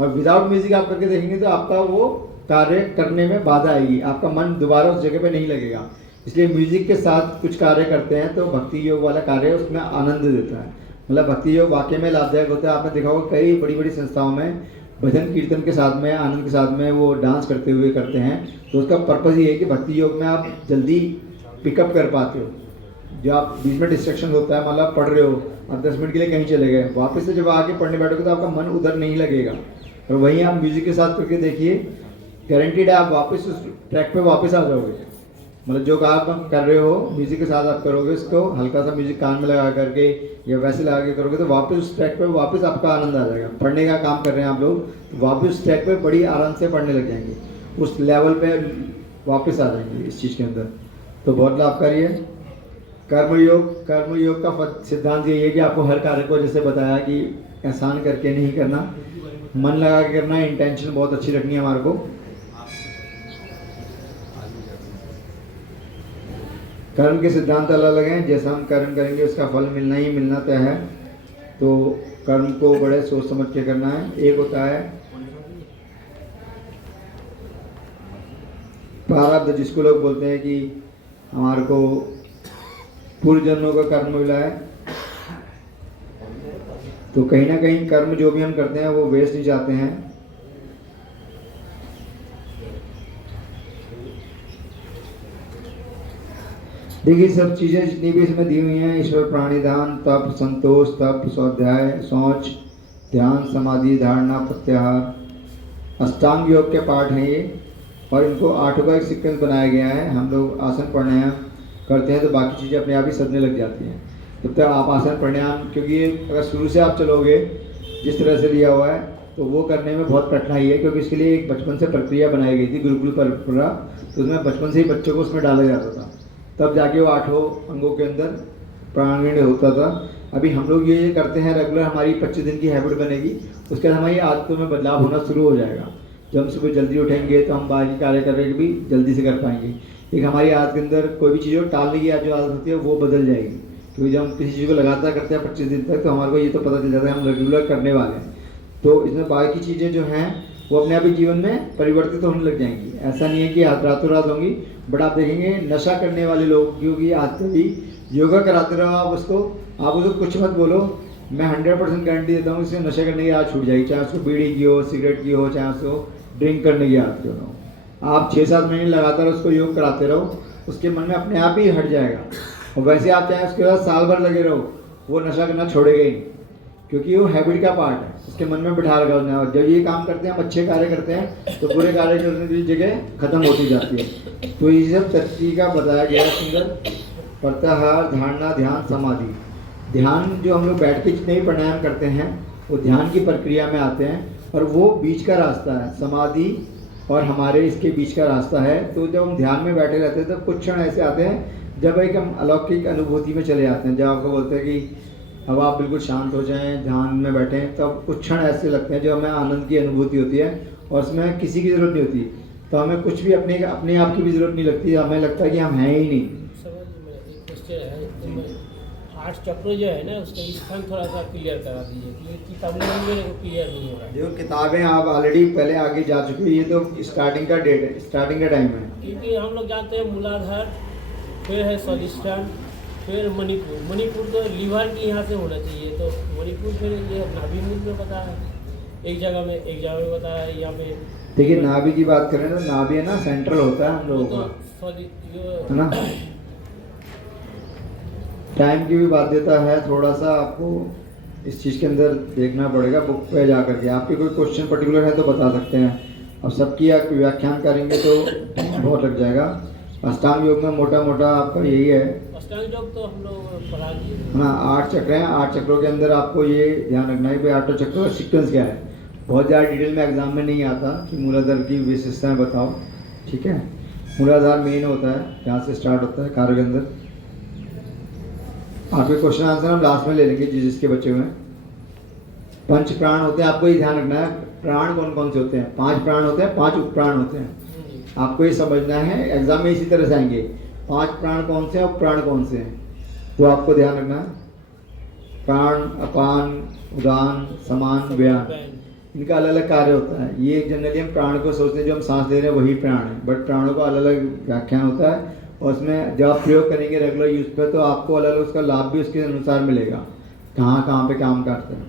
और विदाउट म्यूजिक आप करके देखेंगे तो आपका वो कार्य करने में बाधा आएगी, आपका मन दोबारा उस जगह पे नहीं लगेगा। इसलिए म्यूजिक के साथ कुछ कार्य करते हैं तो भक्ति योग वाला कार्य उसमें आनंद देता है। मतलब भक्ति योग वाकई में लाभदायक होता है। आपने देखा होगा कई बड़ी बड़ी संस्थाओं में भजन कीर्तन के साथ में, आनंद के साथ में वो डांस करते हुए करते हैं, तो उसका पर्पज़ ये है कि भक्ति योग में आप जल्दी पिकअप कर पाते हो। जो आप बीच में डिस्ट्रैक्शन होता है, मतलब पढ़ रहे हो, आप 10 मिनट के लिए कहीं चले गए, वापस से जब आके पढ़ने बैठोगे तो आपका मन उधर नहीं लगेगा। और वहीं आप म्यूजिक के साथ करके देखिए, गारंटीड है आप वापस उस ट्रैक पे वापस आ जाओगे। मतलब जो आप कर रहे हो म्यूजिक के साथ आप करोगे, इसको हल्का सा म्यूजिक कान में लगा करके या वैसे लगा के करोगे तो वापस उस ट्रैक पे वापस आपका आनंद आ जाएगा। पढ़ने का काम कर रहे हैं आप लोग तो वापस उस ट्रैक पे बड़ी आराम से पढ़ने लग जाएंगे, उस लेवल पे वापस आ जाएंगे इस चीज़ के अंदर। तो बहुत लाभकारी है। कर्मयोग का सिद्धांत यही है कि आपको हर कार्य को जैसे बताया कि एहसान करके नहीं करना, मन लगा के करना है, इंटेंशन बहुत अच्छी रखनी है हमारे को। कर्म के सिद्धांत अलग अलग हैं, जैसा हम कर्म करेंगे उसका फल मिलना ही मिलना तय है, तो कर्म को बड़े सोच समझ के करना है। एक होता है प्रारब्ध, जिसको लोग बोलते हैं कि हमारे को पूर्व जन्मों का कर्म मिला है, तो कहीं ना कहीं कर्म जो भी हम करते हैं वो वेस्ट नहीं जाते हैं। देखिए सब चीज़ें जितनी भी इसमें दी हुई हैं, ईश्वर प्राणिधान, तप, संतोष, तप, स्वाध्याय, सोच, ध्यान, समाधि, धारणा, प्रत्याहार, अष्टांग योग के पाठ हैं ये, और इनको 8 का एक सीक्वेंस बनाया गया है। हम लोग आसन प्राणायाम करते हैं तो बाकी चीज़ें अपने आप ही सजने लग जाती हैं। तब तक आप आसन प्राणायाम, क्योंकि ये अगर शुरू से आप चलोगे जिस तरह से लिया हुआ है तो वो करने में बहुत कठिनाई है, क्योंकि इसके लिए एक बचपन से प्रक्रिया बनाई गई थी, गुरुकुल परंपरा, तो उसमें बचपन से ही बच्चों को उसमें डाला जाता था, तब जाके वो 8 अंगों के अंदर प्राणायाम होता था। अभी हम लोग ये करते हैं रेगुलर, हमारी 25 दिन की हैबिट बनेगी, उसके बाद हमारी आदतों में बदलाव होना शुरू हो जाएगा। जब हम सुबह जल्दी उठेंगे तो हम बाकी कार्य करने भी जल्दी से कर पाएंगे। एक हमारी आदत के अंदर कोई भी चीज़ टालने की जो आदत होती है वो बदल जाएगी, क्योंकि जब हम किसी चीज़ को लगातार करते हैं 25 दिन तक, तो हमारे को ये तो पता चल जाता है हम रेगुलर करने वाले हैं। तो इसमें बाकी चीज़ें जो हैं वो अपने आप ही जीवन में परिवर्तित होने लग जाएंगी। ऐसा नहीं है कि रातों रात होंगी, बट आप देखेंगे नशा करने वाले लोग की आदत भी, योगा कराते रहो आप उसको कुछ मत बोलो, मैं 100% गारंटी देता हूँ इससे नशा करने की आदत छूट जाएगी, चाहे उसको बीड़ी की हो, सिगरेट की हो, चाहे उसको ड्रिंक करने की आदत क्यों ना हो। आप 6-7 महीने लगातार उसको योग कराते रहो, उसके मन में अपने आप ही हट जाएगा। और वैसे आप चाहे उसके बाद साल भर लगे रहो, वो नशा करना छोड़ेगा ही नहीं, क्योंकि वो हैबिट का पार्ट है, उसके मन में बिठा रखा उसने। और जब ये काम करते हैं, हम अच्छे कार्य करते हैं, तो बुरे कार्य करने की जगह खत्म होती जाती है। तो ये सब तरीका बताया गया है सुंदर, प्रत्याहार, धारणा, ध्यान, समाधि। ध्यान जो हम लोग बैठ के जितने भी प्राणायाम करते हैं वो ध्यान की प्रक्रिया में आते हैं, और वो बीच का रास्ता है, समाधि और हमारे इसके बीच का रास्ता है। तो जब हम ध्यान में बैठे रहते हैं तो कुछ क्षण ऐसे आते हैं जब एक हम अलौकिक अनुभूति में चले जाते हैं, जब आपको बोलते हैं कि अब आप बिल्कुल शांत हो जाएं, ध्यान में बैठें, तब तो कुछ क्षण ऐसे लगते हैं जो हमें आनंद की अनुभूति होती है, और उसमें किसी की ज़रूरत नहीं होती, तो हमें कुछ भी अपने आप की भी ज़रूरत नहीं लगती, हमें लगता है कि हम हैं ही नहीं। क्वेश्चन है, 8 चक्र जो है ना उसका स्थान थोड़ा सा क्लियर करा दीजिए, क्योंकि किताबों में मेरे को क्लियर नहीं हो रहा है। जो किताबें आप ऑलरेडी पहले आगे जा चुके हैं, ये तो स्टार्टिंग का डेट है, स्टार्टिंग का टाइम है। क्योंकि हम लोग जानते हैं मूलाधार, फिर है स्वादिष्ठान, फिर मणिपुर। मणिपुर तो लीवर की यहाँ से होना चाहिए, तो मणिपुर फिर ये नाभि मूल में बताया है, एक जगह में बताया है। यहाँ पे देखिए नाभि की बात करें तो नाभि है ना सेंट्रल होता है हम लोगों का, है ना। टाइम की भी बाध्यता है, थोड़ा सा आपको इस चीज़ के अंदर देखना पड़ेगा बुक पे जा करके। आपके कोई क्वेश्चन पर्टिकुलर है तो बता सकते हैं, अब सबकी आप व्याख्यान करेंगे तो बहुत लग जाएगा। अष्टांग योग में मोटा मोटा आपका यही है, अष्टांग योग तो हम लोग पढ़ा दिए ना, 8 चक्र हैं। 8 चक्रों के अंदर आपको ये ध्यान रखना है कि 8 चक्रों का सीक्वेंस क्या है। बहुत ज़्यादा डिटेल में एग्जाम में नहीं आता कि मूलाधार की विशेषताएं बताओ, ठीक है। मूलाधार मेन होता है, जहाँ से स्टार्ट होता है कार्य के अंदर। आपके क्वेश्चन आंसर हम लास्ट में ले लेंगे जिसके बचे हुए हैं। 5 प्राण होते हैं, आपको ये ध्यान रखना है। प्राण कौन कौन से होते हैं? 5 प्राण होते हैं, 5 उपप्राण होते हैं, आपको ये समझना है। एग्जाम में इसी तरह से आएंगे 5 प्राण कौन से हैं, उपप्राण कौन से हैं, तो आपको ध्यान रखना है। प्राण, अपान, उदान, समान, व्यान, इनका अलग अलग कार्य होता है। ये जनरली हम प्राण को सोचते हैं, जो हम सांस ले रहे हैं वही प्राण है, बट प्राणों का अलग अलग व्याख्यान होता है, और उसमें जब आप प्रयोग करेंगे रेगुलर यूज पर तो आपको अलग अलग उसका लाभ भी उसके अनुसार मिलेगा, कहाँ कहाँ पे काम करते हैं।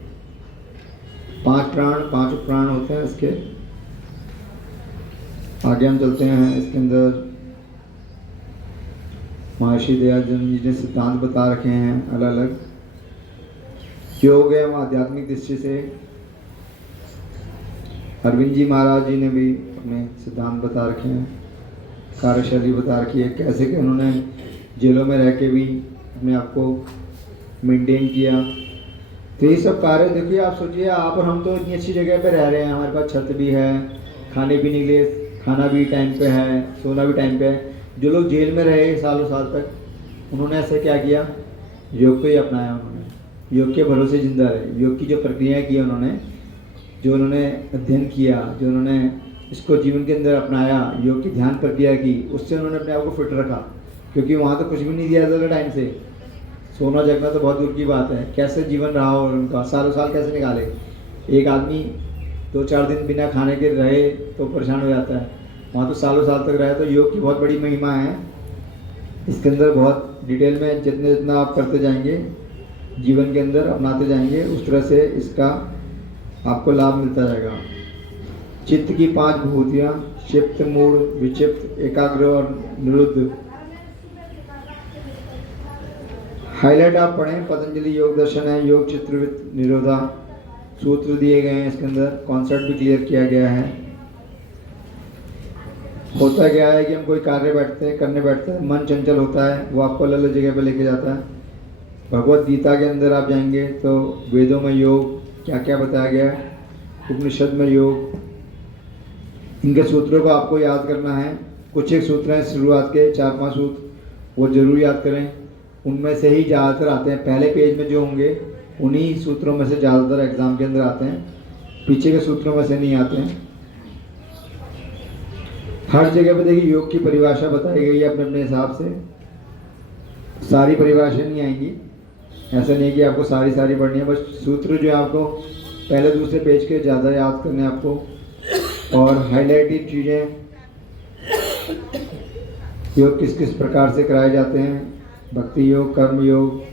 5 प्राण, 5 उपप्राण होते हैं इसके। आगे हम चलते हैं। इसके अंदर महर्षि दयानंद जी ने सिद्धांत बता रखे हैं अलग अलग, योग एवं आध्यात्मिक दृष्टि से। अरविंद जी महाराज जी ने भी अपने सिद्धांत बता रखे हैं, कार्यशैली बता रखी है, कैसे कि उन्होंने जेलों में रह के भी अपने आप को मेंटेन किया। तो ये सब कार्य देखिए, आप सोचिए आप और हम तो इतनी अच्छी जगह पे रह रहे हैं, हमारे पास छत भी है, खाने पीने के लिए खाना भी टाइम पे है, सोना भी टाइम पे है। जो लोग जेल में रहे सालों साल तक, उन्होंने ऐसे क्या किया, योग को ही अपनाया उन्होंने, योग के भरोसे जिंदा रहे। योग की जो प्रक्रियाएँ की उन्होंने, जो उन्होंने अध्ययन किया, जो उन्होंने इसको जीवन के अंदर अपनाया, योग की ध्यान प्रक्रिया की, उससे उन्होंने अपने आप को फिट रखा। क्योंकि वहाँ तो कुछ भी नहीं दिया जाता टाइम से, सोना जगना तो बहुत दूर की बात है। कैसे जीवन रहा हो उनका, सालों साल कैसे निकाले। एक आदमी 2-4 दिन बिना खाने के रहे तो परेशान हो जाता है, वहाँ तो सालों साल तक रहे। तो योग की बहुत बड़ी महिमा है, इसके अंदर बहुत डिटेल में जितना आप करते जाएंगे, जीवन के अंदर अपनाते जाएंगे, उस तरह से इसका आपको लाभ मिलता जाएगा। चित्त की 5 विभूतियाँ, क्षिप्त, मूढ़, विक्षिप्त, एकाग्र और निरुद्ध। हाईलाइट आप पढ़ें, पतंजलि योग दर्शन है, योग चित्रवित निरोधा, सूत्र दिए गए हैं इसके अंदर, कॉन्सेप्ट भी क्लियर किया गया है। होता क्या है कि हम कोई कार्य करने बैठते हैं, मन चंचल होता है, वो आपको अलग अलग जगह पे लेके जाता है। भगवत गीता के अंदर आप जाएंगे तो वेदों में योग क्या क्या बताया गया है, उपनिषद में योग, इनके सूत्रों को आपको याद करना है। कुछ एक सूत्र हैं शुरुआत के 4-5 सूत्र, वो जरूर याद करें। उनमें से ही ज़्यादातर आते हैं, पहले पेज में जो होंगे उन्हीं सूत्रों में से ज़्यादातर एग्जाम के अंदर आते हैं, पीछे के सूत्रों में से नहीं आते हैं। हर जगह पे देखिए योग की परिभाषा बताई गई है अपने अपने हिसाब से, सारी परिभाषा नहीं आएंगी, ऐसा नहीं कि आपको सारी पढ़नी है। बस सूत्र जो है आपको पहले दूसरे पेज के ज़्यादा याद करने आपको, और हाईलाइटेड चीज़ें, योग किस किस प्रकार से कराए जाते हैं, भक्ति योग, कर्म योग,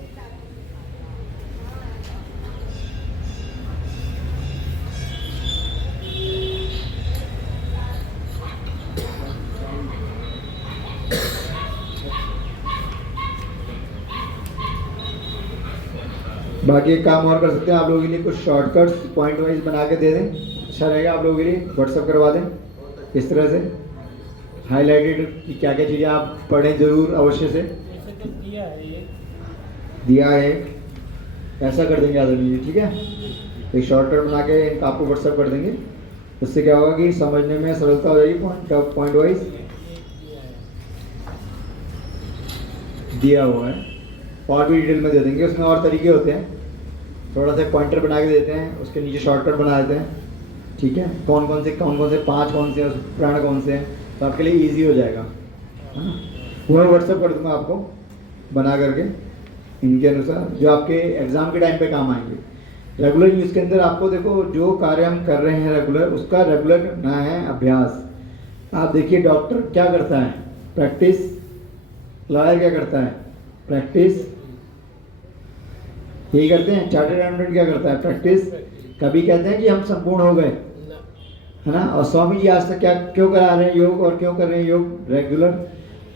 बाकी एक काम और कर सकते हैं आप लोगों के लिए, कुछ शॉर्टकट्स पॉइंट वाइज बना के दे दें, अच्छा रहेगा आप लोगों के लिए। व्हाट्सअप करवा दें इस तरह से हाईलाइटेड कि क्या क्या चीज़ें आप पढ़ें जरूर अवश्य से। दिया है ऐसा कर देंगे आदमी जी, ठीक है। एक शॉर्टकट बना के इनका आपको व्हाट्सअप कर देंगे, उससे क्या होगा कि समझने में सरलता हो जाएगी। पॉइंट वाइज दिया हुआ है, और भी डिटेल में दे देंगे, उसमें और तरीके होते हैं, थोड़ा सा पॉइंटर बना के देते हैं, उसके नीचे शॉर्टकट बना देते हैं, ठीक है। कौन कौन से 5 कौन से प्राण कौन से हैं, तो आपके लिए इजी हो जाएगा, है ना। वो मैं व्हाट्सअप कर दूँगा आपको बना करके, इनके अनुसार जो आपके एग्ज़ाम के टाइम पे काम आएंगे। रेगुलर यूज़ के अंदर आपको देखो जो कार्य हम कर रहे हैं रेगुलर, उसका रेगुलर करना है अभ्यास। आप देखिए डॉक्टर क्या करता है, प्रैक्टिस। लॉयर क्या करता है, प्रैक्टिस। यही करते हैं। चार्टर्ड अकाउंटेंट क्या करता है, प्रैक्टिस। कभी कहते हैं कि हम संपूर्ण हो गए, है ना। और स्वामी जी आज तक क्या क्यों करा रहे हैं योग, और क्यों कर रहे हैं योग रेगुलर,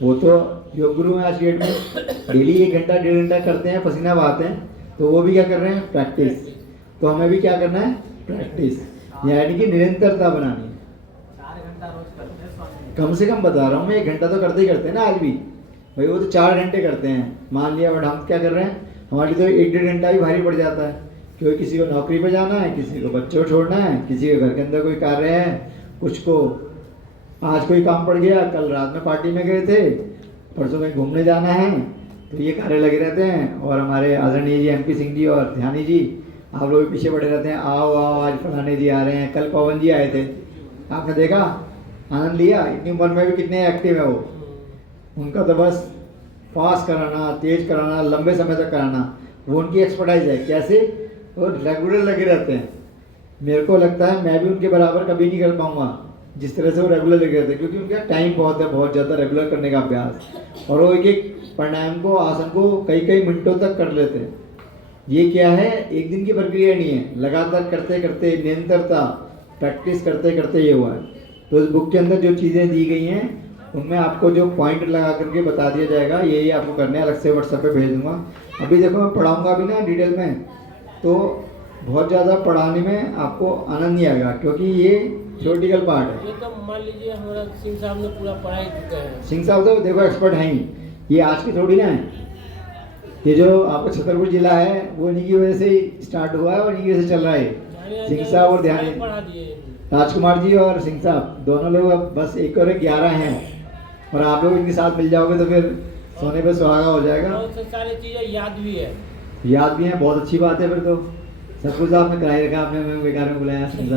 वो तो योग गुरु हैं आज की डेट में, डेली 1 घंटा 1.5 घंटा करते हैं, पसीना बहाते हैं, तो वो भी क्या कर रहे हैं, प्रैक्टिस। तो हमें भी क्या करना है, प्रैक्टिस, यानी कि निरंतरता बनानी है। कम से कम बता रहा हूँ मैं, 1 घंटा तो करते ही करते हैं ना आज भी भाई, वो तो 4 घंटे करते हैं मान लिया, बट हम क्या कर रहे हैं, हमारे तो 1-1.5 घंटा भी भारी पड़ जाता है, क्योंकि किसी को नौकरी पे जाना है, किसी को बच्चों छोड़ना है, किसी के घर के अंदर कोई कार्य है, कुछ को आज कोई काम पड़ गया, कल रात में पार्टी में गए थे, परसों कहीं घूमने जाना है, तो ये कार्य लगे रहते हैं। और हमारे आदरणीय जी MP सिंह जी और ध्यानी जी आप लोग पीछे पड़े रहते हैं, आओ आओ आज फलाने जी आ रहे हैं, कल पवन जी आए थे, आपने देखा, आनंद लिया। इतनी उम्र में भी कितने एक्टिव है वो, उनका तो बस फास्ट कराना, तेज कराना, लंबे समय तक कराना, वो उनकी एक्सपर्टाइज है। कैसे, वो रेगुलर लगे रहते हैं। मेरे को लगता है मैं भी उनके बराबर कभी नहीं कर पाऊँगा जिस तरह से वो रेगुलर लगे रहते हैं, क्योंकि उनका टाइम बहुत है, बहुत ज़्यादा रेगुलर करने का अभ्यास, और वो एक प्राणायाम को, आसन को कई मिनटों तक कर लेते हैं। ये क्या है, एक दिन की प्रक्रिया नहीं है, लगातार करते करते निरंतरता प्रैक्टिस करते करते ये हुआ है। तो इस बुक के अंदर जो चीज़ें दी गई हैं उनमें आपको जो पॉइंट लगा करके बता दिया जाएगा, यही आपको करना है। अलग से व्हाट्सएप पे भेज दूंगा। अभी देखो मैं पढ़ाऊंगा भी ना डिटेल में, तो बहुत ज़्यादा पढ़ाने में आपको आनंद नहीं आएगा, क्योंकि ये थ्योरेटिकल पार्ट है। ये तो मान लीजिए हमारा सिंह साहब ने पूरा पढ़ाई चुके हैं। सिंह साहब तो देखो एक्सपर्ट हैं ही, ये आज की थोड़ी ना है। ये जो आपका छतरपुर जिला है वो इन्हीं की वजह से ही स्टार्ट हुआ है और इन्हीं की वजह से चल रहा है। सिंह साहब और ध्यान राजकुमार जी और सिंह साहब दोनों लोग अब बस 1 और 11 हैं, और आप लोग इनके साथ मिल जाओगे तो फिर सोने पे सुहागा हो जाएगा। बहुत से सारी चीज़ें याद भी है। याद भी है, बहुत अच्छी बात है फिर तो। सब कुछ आपने कराई रखा, आपने हमें बेकार में बुलाया साहब।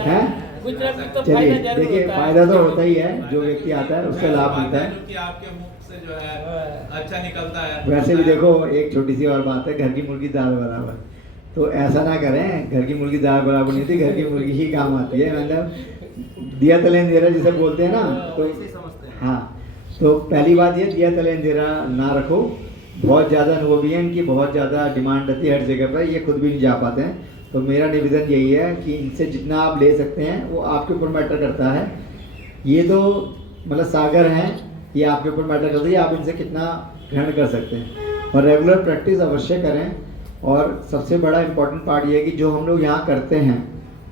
हैं? कुछ ना कुछ तो चलिए फायदा जरूर देखिए, होता है। फायदा तो होता ही है, जो व्यक्ति आता है उसका लाभ मिलता है। कि आपके मुख से जो है अच्छा निकलता है। वैसे भी देखो, एक छोटी सी और बात है, घर की मुर्गी दाल बराबर। तो ऐसा ना करें, घर की मुर्गी दाल बराबर नहीं होती, घर की मुर्गी ही काम आती है। मतलब दिया तले अंधेरा जिसे बोलते हैं ना, तो हाँ, तो पहली बात ये, दिया तले अंधेरा ना रखो। बहुत ज़्यादा अनुभवी हैं, इनकी बहुत ज़्यादा डिमांड रहती है हर जगह पर, ये खुद भी नहीं जा पाते हैं। तो मेरा निवेदन यही है कि इनसे जितना आप ले सकते हैं वो आपके ऊपर मैटर करता है। ये तो मतलब सागर हैं, ये आपके ऊपर मैटर करता है, आप इनसे कितना ग्रहण कर सकते हैं। और रेगुलर प्रैक्टिस अवश्य करें। और सबसे बड़ा इम्पोर्टेंट पार्ट ये है कि जो हम लोग यहाँ करते हैं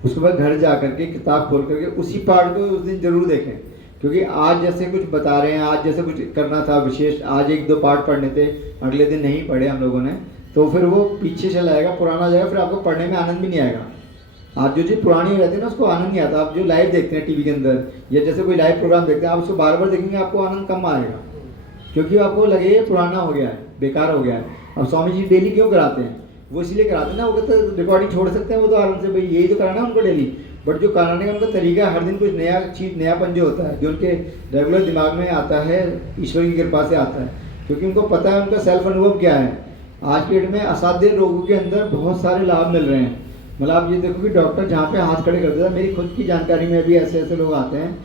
उसके बाद घर जा करके किताब खोल करके उसी पार्ट को उस दिन ज़रूर देखें। क्योंकि आज जैसे कुछ बता रहे हैं, आज जैसे कुछ करना था विशेष, आज 1-2 पार्ट पढ़ने थे, अगले दिन नहीं पढ़े हम लोगों ने, तो फिर वो पीछे चला जाएगा, पुराना हो जाएगा, फिर आपको पढ़ने में आनंद भी नहीं आएगा। आप जो चीज़ पुरानी रहती है ना उसको आनंद नहीं आता। आप जो लाइव देखते हैं टीवी के अंदर या जैसे कोई लाइव प्रोग्राम देखते हैं, आप उसको बार बार देखेंगे, आपको आनंद कम आएगा, क्योंकि आपको लगेगा पुराना हो गया है, बेकार हो गया है। अब स्वामी जी डेली क्यों कराते हैं? वो इसलिए कराते हैं ना, वो कहते रिकॉर्डिंग छोड़ सकते हैं वो तो आराम से, भाई यही तो कराना है उनको डेली। बट जो कराने का उनका तरीका है, हर दिन कुछ नया चीज़, नयापन जो होता है, जो उनके रेगुलर दिमाग में आता है, ईश्वर की कृपा से आता है, क्योंकि उनको पता है उनका सेल्फ अनुभव क्या है। आज की डेट में असाध्य रोगों के अंदर बहुत सारे लाभ मिल रहे हैं। मतलब आप ये देखो कि डॉक्टर जहाँ पे हाथ खड़े करते थे, मेरी खुद की जानकारी में भी ऐसे ऐसे लोग आते हैं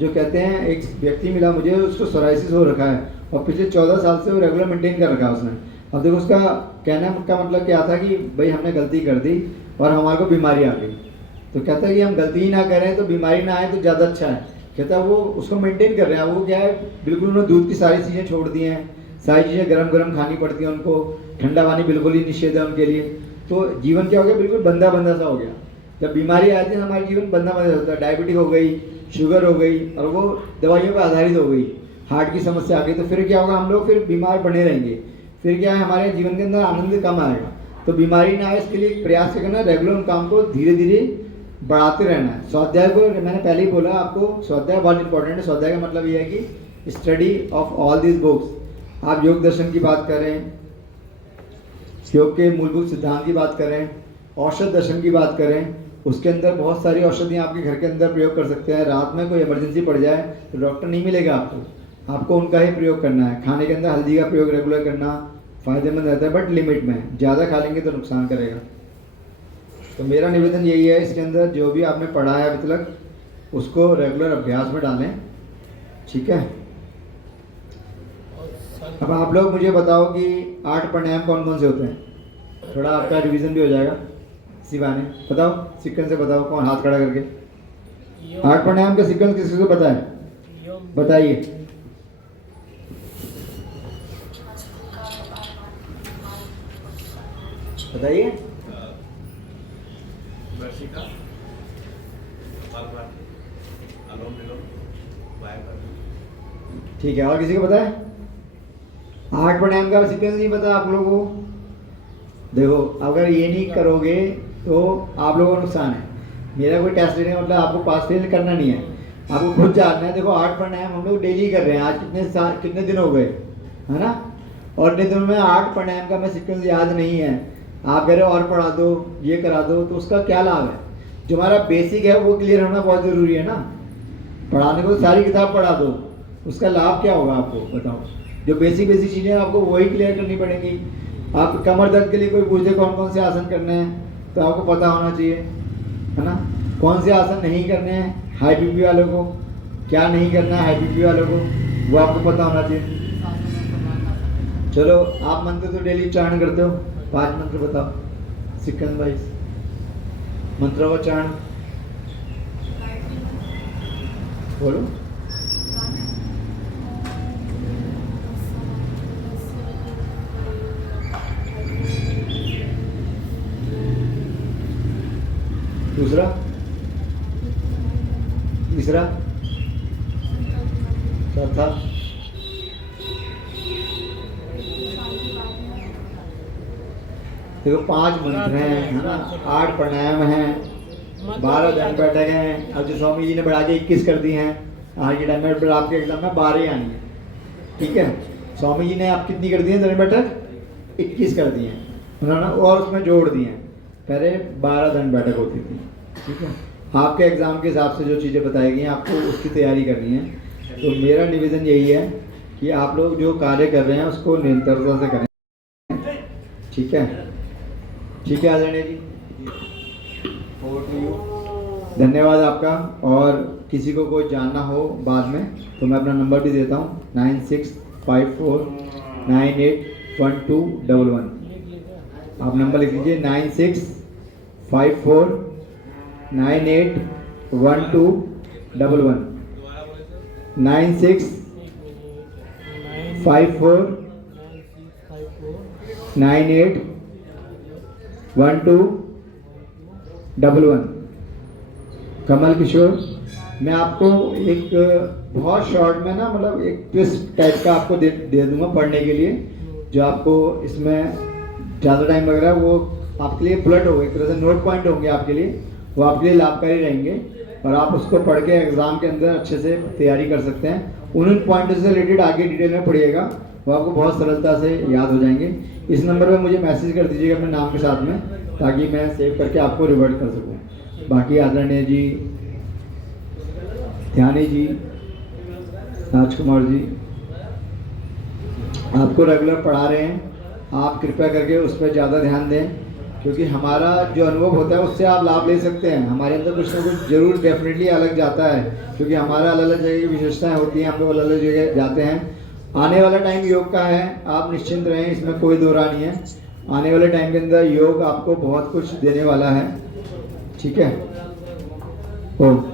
जो कहते हैं, एक व्यक्ति मिला मुझे, उसको सोराइसिस हो रखा है और पिछले 14 साल से वो रेगुलर मेंटेन कर रखा है उसने। अब देखो उसका कहने का मतलब क्या था कि भाई हमने गलती कर दी और हमारे को बीमारी आ गई, तो कहता है कि हम गलती ही ना करें तो बीमारी ना आए तो ज़्यादा अच्छा है। कहता है वो उसको मेंटेन कर रहे हैं। वो क्या है, बिल्कुल उन्होंने दूध की सारी चीज़ें छोड़ दी हैं, सारी चीज़ें गरम गरम खानी पड़ती हैं उनको, ठंडा पानी बिल्कुल ही निषेध है उनके लिए। तो जीवन क्या हो गया, बिल्कुल बंदा बंदा सा हो गया। जब बीमारी आती है हमारा जीवन बंदा बंदा होता है, डायबिटीज हो गई, शुगर हो गई, और वो दवाइयों पर आधारित हो गई, हार्ट की समस्या आ गई, तो फिर क्या होगा, हम लोग फिर बीमार बने रहेंगे। फिर क्या है, हमारे जीवन के अंदर आनंद कम आएगा। तो बीमारी ना आए इसके लिए प्रयास करना, रेगुलर उन काम को धीरे धीरे बढ़ाते रहना है। स्वाध्याय को मैंने पहले ही बोला आपको, स्वाध्याय बहुत इंपॉर्टेंट है। स्वाध्याय का मतलब ये है कि study of all this books. आप योग दर्शन की बात करें, योग के मूलभूत सिद्धांत की बात करें, औषध दर्शन की बात करें, उसके अंदर बहुत सारी औषधियाँ आपके घर के अंदर प्रयोग कर सकते हैं। रात में कोई इमरजेंसी पड़ जाए तो डॉक्टर नहीं मिलेगा आपको उनका ही प्रयोग करना है। खाने के अंदर हल्दी का प्रयोग रेगुलर करना फ़ायदेमंद रहता है, बट लिमिट में। ज़्यादा खा लेंगे तो नुकसान करेगा। तो मेरा निवेदन यही है, इसके अंदर जो भी आपने पढ़ा है अभी तक उसको रेगुलर अभ्यास में डालें, ठीक है। अब आप लोग मुझे बताओ कि 8 प्राणायाम कौन कौन से होते हैं, थोड़ा आपका रिवीजन भी हो जाएगा इसी बहाने। बताओ सीक्वेंस से बताओ, कौन हाथ खड़ा करके। 8 प्राणायाम का सीक्वेंस किसी को पता है, बताइए। बताइए। ठीक है, और किसी को पता है? 8 प्राणायाम का सीक्वेंस नहीं पता आप लोगों को? देखो, अगर ये नहीं करोगे तो आप लोगों को नुकसान है। मेरा कोई टेस्ट लेने का मतलब आपको पास फेल करना नहीं है, आपको खुद जानना है। देखो 8 प्राणायाम हम लोग डेली कर रहे हैं, आज कितने दिन हो गए, है ना। और इतने दिनों में 8 प्राणायाम का मैं सीक्वेंस याद नहीं है। आप कह रहे हो और पढ़ा दो, ये करा दो, तो उसका क्या लाभ है? जो हमारा बेसिक है वो क्लियर होना बहुत ज़रूरी है ना। पढ़ाने को तो सारी किताब पढ़ा दो, उसका लाभ क्या होगा आपको बताओ। जो बेसिक चीज़ें आपको वही क्लियर करनी पड़ेगी। आप कमर दर्द के लिए कोई पूछे कौन कौन से आसन करने हैं, तो आपको पता होना चाहिए, है ना। कौन से आसन नहीं करने हैं, हाई बीपी वालों को क्या नहीं करना है, हाई बीपी वालों को वो आपको पता होना चाहिए। चलो, आप मंत्र तो डेली उच्चारण करते हो, 5 मंत्र बताओ सीक्वेंस वाइज। मंत्रोच्चारण बोलो। दूसरा, तीसरा, चौथा, देखो 5 मंत्र हैं, है ना। 8 प्राणायाम हैं, 12 ध्यान बैठक हैं। अब जो स्वामी जी ने बढ़ा के 21 कर दी हैं, आज के टाइम में आपके एग्जाम में 12 ही आनी है। ठीक है। स्वामी जी ने आप कितनी कर दी है दंड बैठक? 21 कर दी हैं उन्होंने, और उसमें जोड़ दिए हैं। पहले 12 दंड बैठक होती थी, ठीक है। आपके एग्ज़ाम के हिसाब से जो चीज़ें बताई गई हैं आपको उसकी तैयारी करनी है। तो मेरा निवेदन यही है कि आप लोग जो कार्य कर रहे हैं उसको निरंतरता से करें, ठीक है। ठीक है आदरणीय जी, धन्यवाद आपका। और किसी को कोई जानना हो बाद में तो मैं अपना नंबर भी देता हूँ 9654981211। आप नंबर लिख लीजिए 9654981211 9654981211। कमल किशोर। मैं आपको एक बहुत शॉर्ट में ना मतलब एक ट्विस्ट टाइप का आपको दे दूंगा पढ़ने के लिए, जो आपको इसमें ज़्यादा टाइम लग रहा है वो आपके लिए बुलेट होगा, एक तरह से नोट पॉइंट होंगे आपके लिए, वो आपके लिए लाभकारी रहेंगे और आप उसको पढ़ के एग्ज़ाम के अंदर अच्छे से तैयारी कर सकते हैं। उन पॉइंटों से रिलेटेड आगे डिटेल में पढ़िएगा, वो आपको बहुत सरलता से याद हो जाएंगे। इस नंबर पर मुझे मैसेज कर दीजिएगा अपने नाम के साथ में, ताकि मैं सेव करके आपको रिवर्ट कर सकूँ। बाकी आदरणीय जी, ध्यानी जी, राजकुमार जी आपको रेगुलर पढ़ा रहे हैं, आप कृपया करके उस पर ज़्यादा ध्यान दें, क्योंकि हमारा जो अनुभव होता है उससे आप लाभ ले सकते हैं। हमारे अंदर कुछ ना कुछ जरूर डेफिनेटली अलग जाता है, क्योंकि हमारा अलग अलग जगह की विशेषताएँ होती हैं, हम लोग अलग अलग जगह जाते हैं। आने वाला टाइम योग का है, आप निश्चिंत रहें, इसमें कोई दो राय नहीं है। आने वाले टाइम के अंदर योग आपको बहुत कुछ देने वाला है, ठीक है। ओम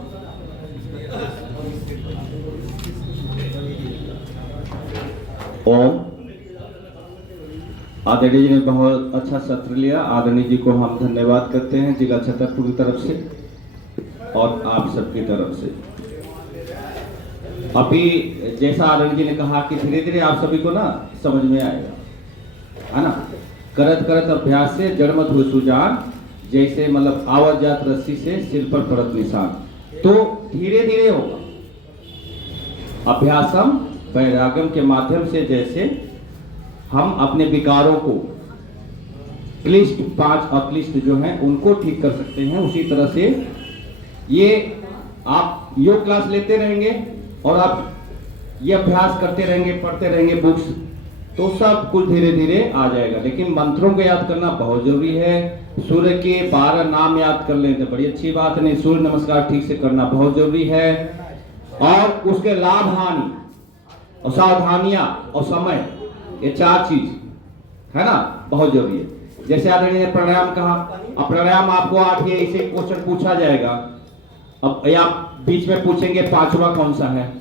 ओम। आदरणीय जी ने बहुत अच्छा सत्र लिया, आदरणीय जी को हम धन्यवाद करते हैं जिला छतरपुर की तरफ से और आप सबकी तरफ से। अभी जैसा आदरणीय जी ने कहा कि धीरे धीरे आप सभी को ना समझ में आएगा, है ना। करत करत अभ्यास से जड़मत हुए सुजान, जैसे मतलब आवत जात रस्सी से सिर पर पड़त निशान। तो धीरे धीरे होगा। अभ्यासम वैराग्यम के माध्यम से जैसे हम अपने विकारों को क्लिष्ट 5 अक्लिष्ट जो हैं उनको ठीक कर सकते हैं, उसी तरह से ये आप योग क्लास लेते रहेंगे और आप ये अभ्यास करते रहेंगे, पढ़ते रहेंगे बुक्स, तो सब कुछ धीरे धीरे आ जाएगा। लेकिन मंत्रों को याद करना बहुत जरूरी है। सूर्य के 12 नाम याद कर लें तो बड़ी अच्छी बात नहीं, सूर्य नमस्कार ठीक से करना बहुत जरूरी है। और उसके लाभ हानि और सावधानियां और समय, ये 4 चीज है ना, बहुत जरूरी है। जैसे आदरणीय ने प्राणायाम कहा, अब प्राणायाम आपको 8 या ऐसे क्वेश्चन पूछा जाएगा, अब या बीच में पूछेंगे 5वां कौन सा है,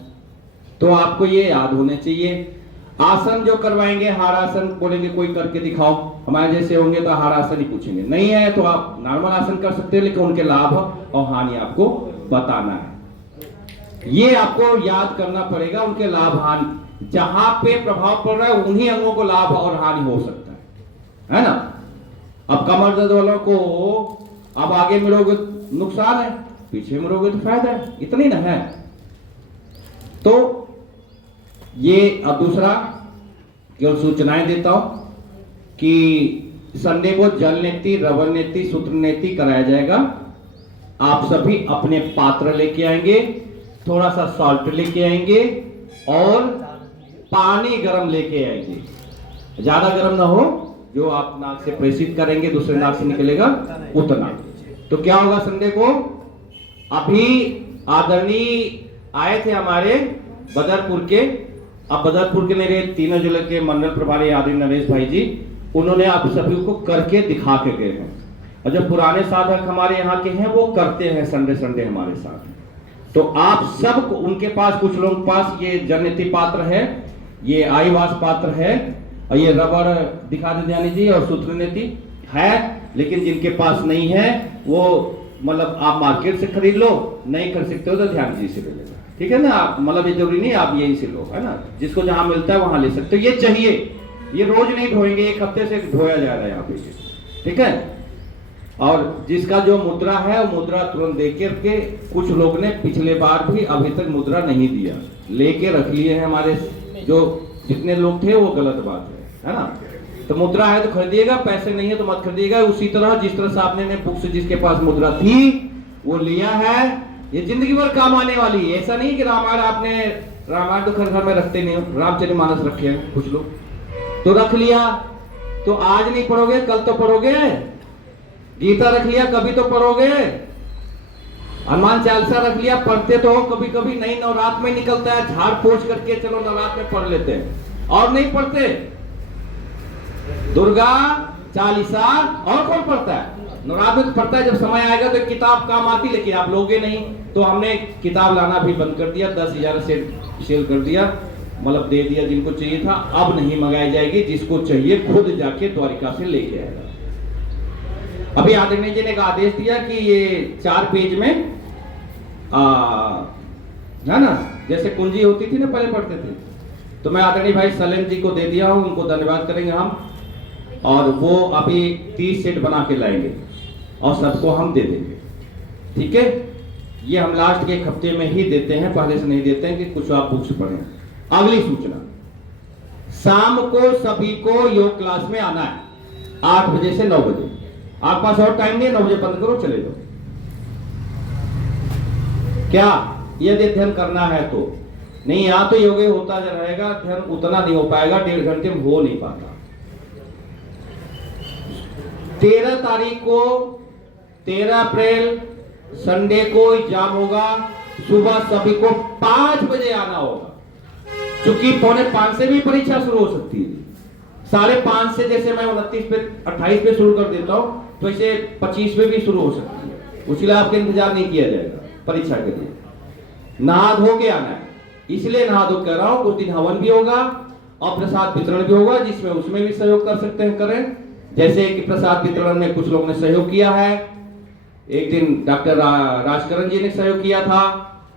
तो आपको ये याद होने चाहिए। आसन जो करवाएंगे, हार आसन बोलेंगे कोई करके दिखाओ, हमारे जैसे होंगे तो हार आसन ही पूछेंगे, नहीं है तो आप नॉर्मल आसन कर सकते हैं, लेकिन उनके लाभ और हानि आपको बताना है। ये आपको याद करना पड़ेगा, उनके लाभ हानि, जहां पे प्रभाव पड़ रहा है उन्हीं अंगों को लाभ और हानि हो सकता है ना। अब कमर दर्द वालों को अब आगे मुड़ोगे नुकसान है, पीछे मुड़ोगे तो फायदा है, इतनी ना है। तो ये अब दूसरा केवल सूचनाएं देता हूं कि संडे को जल नेति, रबर नेति, सूत्र नेति कराया जाएगा। आप सभी अपने पात्र लेके आएंगे, थोड़ा सा सॉल्ट लेके आएंगे और पानी गर्म लेके आएंगे, ज्यादा गर्म ना हो, जो आप नाक से प्रेषित करेंगे दूसरे नाक से निकलेगा उतना। तो क्या होगा संडे को, अभी आदरणीय आए थे हमारे बदरपुर के, अब बदरपुर के मेरे तीनों जिले के मंडल प्रभारी आदरणीय नरेश भाई जी, उन्होंने आप सभी को करके दिखा के गए हैं। और जो पुराने साधक हमारे यहाँ के हैं वो करते हैं संडे संडे हमारे साथ। तो आप सब उनके पास, कुछ लोगों के पास ये जननेति पात्र है, ये आईवास पात्र है, और ये रबर दिखा दे ध्यानी जी, और सूत्र नेति है। लेकिन जिनके पास नहीं है वो मतलब आप मार्केट से खरीद लो, नहीं खरीद सकते हो तो ध्यान जी से ले लेना, ठीक है ना। आप मतलब ये जरूरी नहीं आप यही से लो, है ना, जिसको जहां मिलता है वहां ले सकते हो। ये चाहिए, ये रोज नहीं धोएंगे, 1 हफ्ते से धोया जा रहा है यहाँ पे, ठीक है। और जिसका जो मुद्रा है वो मुद्रा तुरंत दे के, कुछ लोग ने पिछले बार भी अभी तक मुद्रा नहीं दिया, लेके रख लिए हैं हमारे जो जितने लोग थे वो गलत बात है ना। तो मुद्रा है तो खरीदिएगा, पैसे नहीं है तो मत खरीदिएगा। उसी तरह जिस तरह से आपने बुक से जिसके पास मुद्रा थी वो लिया है, ये जिंदगी भर काम आने वाली है। ऐसा नहीं कि रामायण आपने, रामायण तो घर घर में रखते नहीं हो, रामचरितमानस रखे हैं कुछ लोग, तो रख लिया तो आज नहीं पढ़ोगे कल तो पढ़ोगे। गीता रख लिया कभी तो पढ़ोगे। हनुमान चालीसा रख लिया, पढ़ते तो हो कभी कभी, नहीं नवरात्र में निकलता है झाड़ पोछ करके चलो नवरात्र में पढ़ लेते हैं, और नहीं पढ़ते दुर्गा चालीसा। और कौन पढ़ता है? नवरात्र में पढ़ता है, जब समय आएगा तो किताब काम आती, लेकिन आप लोगे नहीं। तो हमने किताब लाना भी बंद कर दिया, 10,000 सेल कर दिया, मतलब दे दिया जिनको चाहिए था। अब नहीं मंगाई जाएगी, जिसको चाहिए खुद जाके द्वारिका से लेके आएगा। अभी आदरणीय जी ने एक आदेश दिया कि ये 4 पेज में है ना, जैसे कुंजी होती थी ना पहले पढ़ते थे, तो मैं आदरणीय भाई सलेम जी को दे दिया हूं, उनको धन्यवाद करेंगे हम। और वो अभी 30 सेट बना के लाएंगे और सबको हम दे देंगे, ठीक है। ये हम लास्ट के 1 हफ्ते में ही देते हैं, पहले से नहीं देते हैं कि कुछ आप बुक्स पढ़ें। अगली सूचना, शाम को सभी को योग क्लास में आना है 8 बजे से 9 बजे। आपके पास और टाइम नहीं है, 9 बजे बंद करो चले जाओ। क्या यदि अध्ययन करना है तो नहीं, यहां तो योग होता रहेगा, अध्ययन उतना नहीं हो पाएगा, 1.5 घंटे में हो नहीं पाता। 13 तारीख को 13 अप्रैल संडे को एग्जाम होगा, सुबह सभी को 5 बजे आना होगा, क्योंकि 4:45 से भी परीक्षा शुरू हो सकती है। 5:30 से, जैसे मैं 29 पे 28 पे शुरू कर देता हूं, तो ऐसे 25 पे भी शुरू हो सकती है। उसके लिए आपका इंतजार नहीं किया जाएगा परीक्षा के लिए। नहा धो के आना है, इसलिए नहा धो कह रहा हूं। कुछ दिन हवन भी होगा और प्रसाद वितरण भी होगा, जिसमें उसमें भी सहयोग कर सकते हैं करें। जैसे कि प्रसाद वितरण में कुछ लोगों ने सहयोग किया है, एक दिन डॉक्टर राजकरण जी ने सहयोग किया था,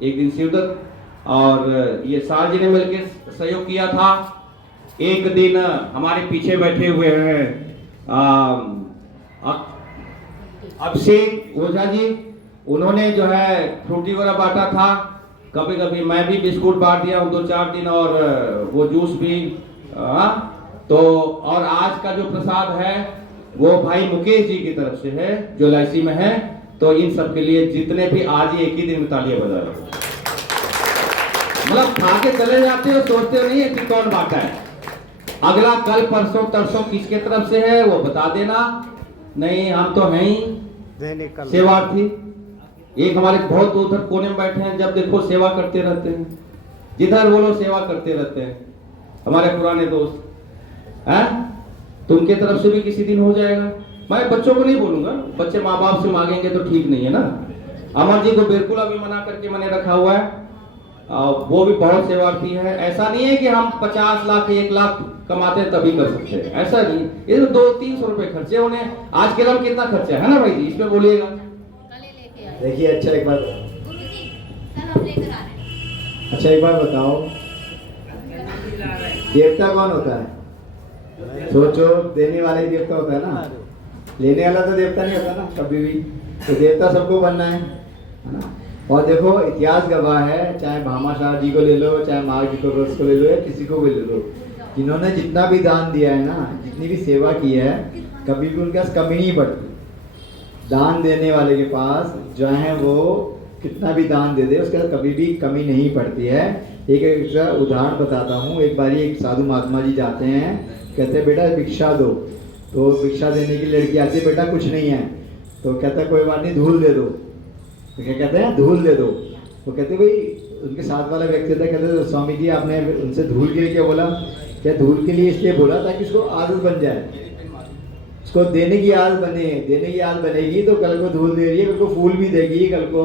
एक दिन शिवदत्त और ये सार जी ने मिलकर सहयोग किया था, एक दिन हमारे पीछे बैठे हुए हैं अभिषेक ओझा जी, उन्होंने जो है फ्रूटी वगैरह बांटा था। कभी कभी मैं भी बिस्कुट बांट दिया हूँ 2-4 दिन, और वो जूस भी। तो और आज का जो प्रसाद है वो भाई मुकेश जी की तरफ से है, जो एलआईसी में है। तो इन सब के लिए जितने भी आज ही एक ही दिन में तालियां बजा रहे, मतलब खा के चले जाते हो, सोचते हो नहीं है कि कौन बांटा है। अगला कल परसों तरसों किसके तरफ से है वो बता देना। नहीं, हम तो हैं ही सेवार्थी। एक हमारे बहुत उधर कोने में बैठे हैं, जब देखो सेवा करते रहते हैं, जिधर बोलो सेवा करते रहते हैं, हमारे पुराने दोस्त हैं। तो उनके तरफ से भी किसी दिन हो जाएगा। मैं बच्चों को नहीं बोलूंगा, बच्चे माँ बाप से मांगेंगे तो ठीक नहीं है ना। अमर जी को बिल्कुल अभी मना करके मैंने रखा हुआ है, वो भी बहुत सेवार्थी है। ऐसा नहीं है कि हम 50 लाख 1 लाख कमाते हैं तभी कर सकते हैं, ऐसा नहीं। ये तो 200-300 रुपए खर्चे होने, आज के दिन कितना खर्चा है ना भाई जी, इसमें बोलिएगा। देखिए अच्छा एक बार, अच्छा एक बार बताओ, देवता कौन होता है? सोचो, देने वाला ही देवता होता है ना, लेने वाला तो देवता नहीं होता ना कभी भी। तो देवता सबको बनना है ना। और देखो इतिहास गवाह है, चाहे भामा शाह जी को ले लो, चाहे माँ जी को ले लो, या किसी को भी ले लो, जिन्होंने जितना भी दान दिया है ना, जितनी भी सेवा की है, कभी भी उनके पास कमी नहीं पड़ती। दान देने वाले के पास चाहे वो कितना भी दान दे दे, उसके पास कभी भी कमी नहीं पड़ती है। एक उदाहरण बताता हूँ। एक बारी एक साधु महात्मा जी जाते हैं, कहते हैं बेटा भिक्षा दो। तो भिक्षा देने की लड़की आती है, बेटा कुछ नहीं है। तो कहता है कोई बात नहीं, धूल दे दो। तो क्या कहते हैं? धूल दे दो। तो कहते भाई, उनके साथ वाला व्यक्ति था, कहते स्वामी जी आपने उनसे धूल के लिए क्या बोला? क्या धूल के लिए इसलिए बोला ताकि उसको आदत बन जाए, उसको देने की आदत बने। देने की आदत बनेगी तो कल को धूल दे रही है, कल को फूल भी देगी, कल को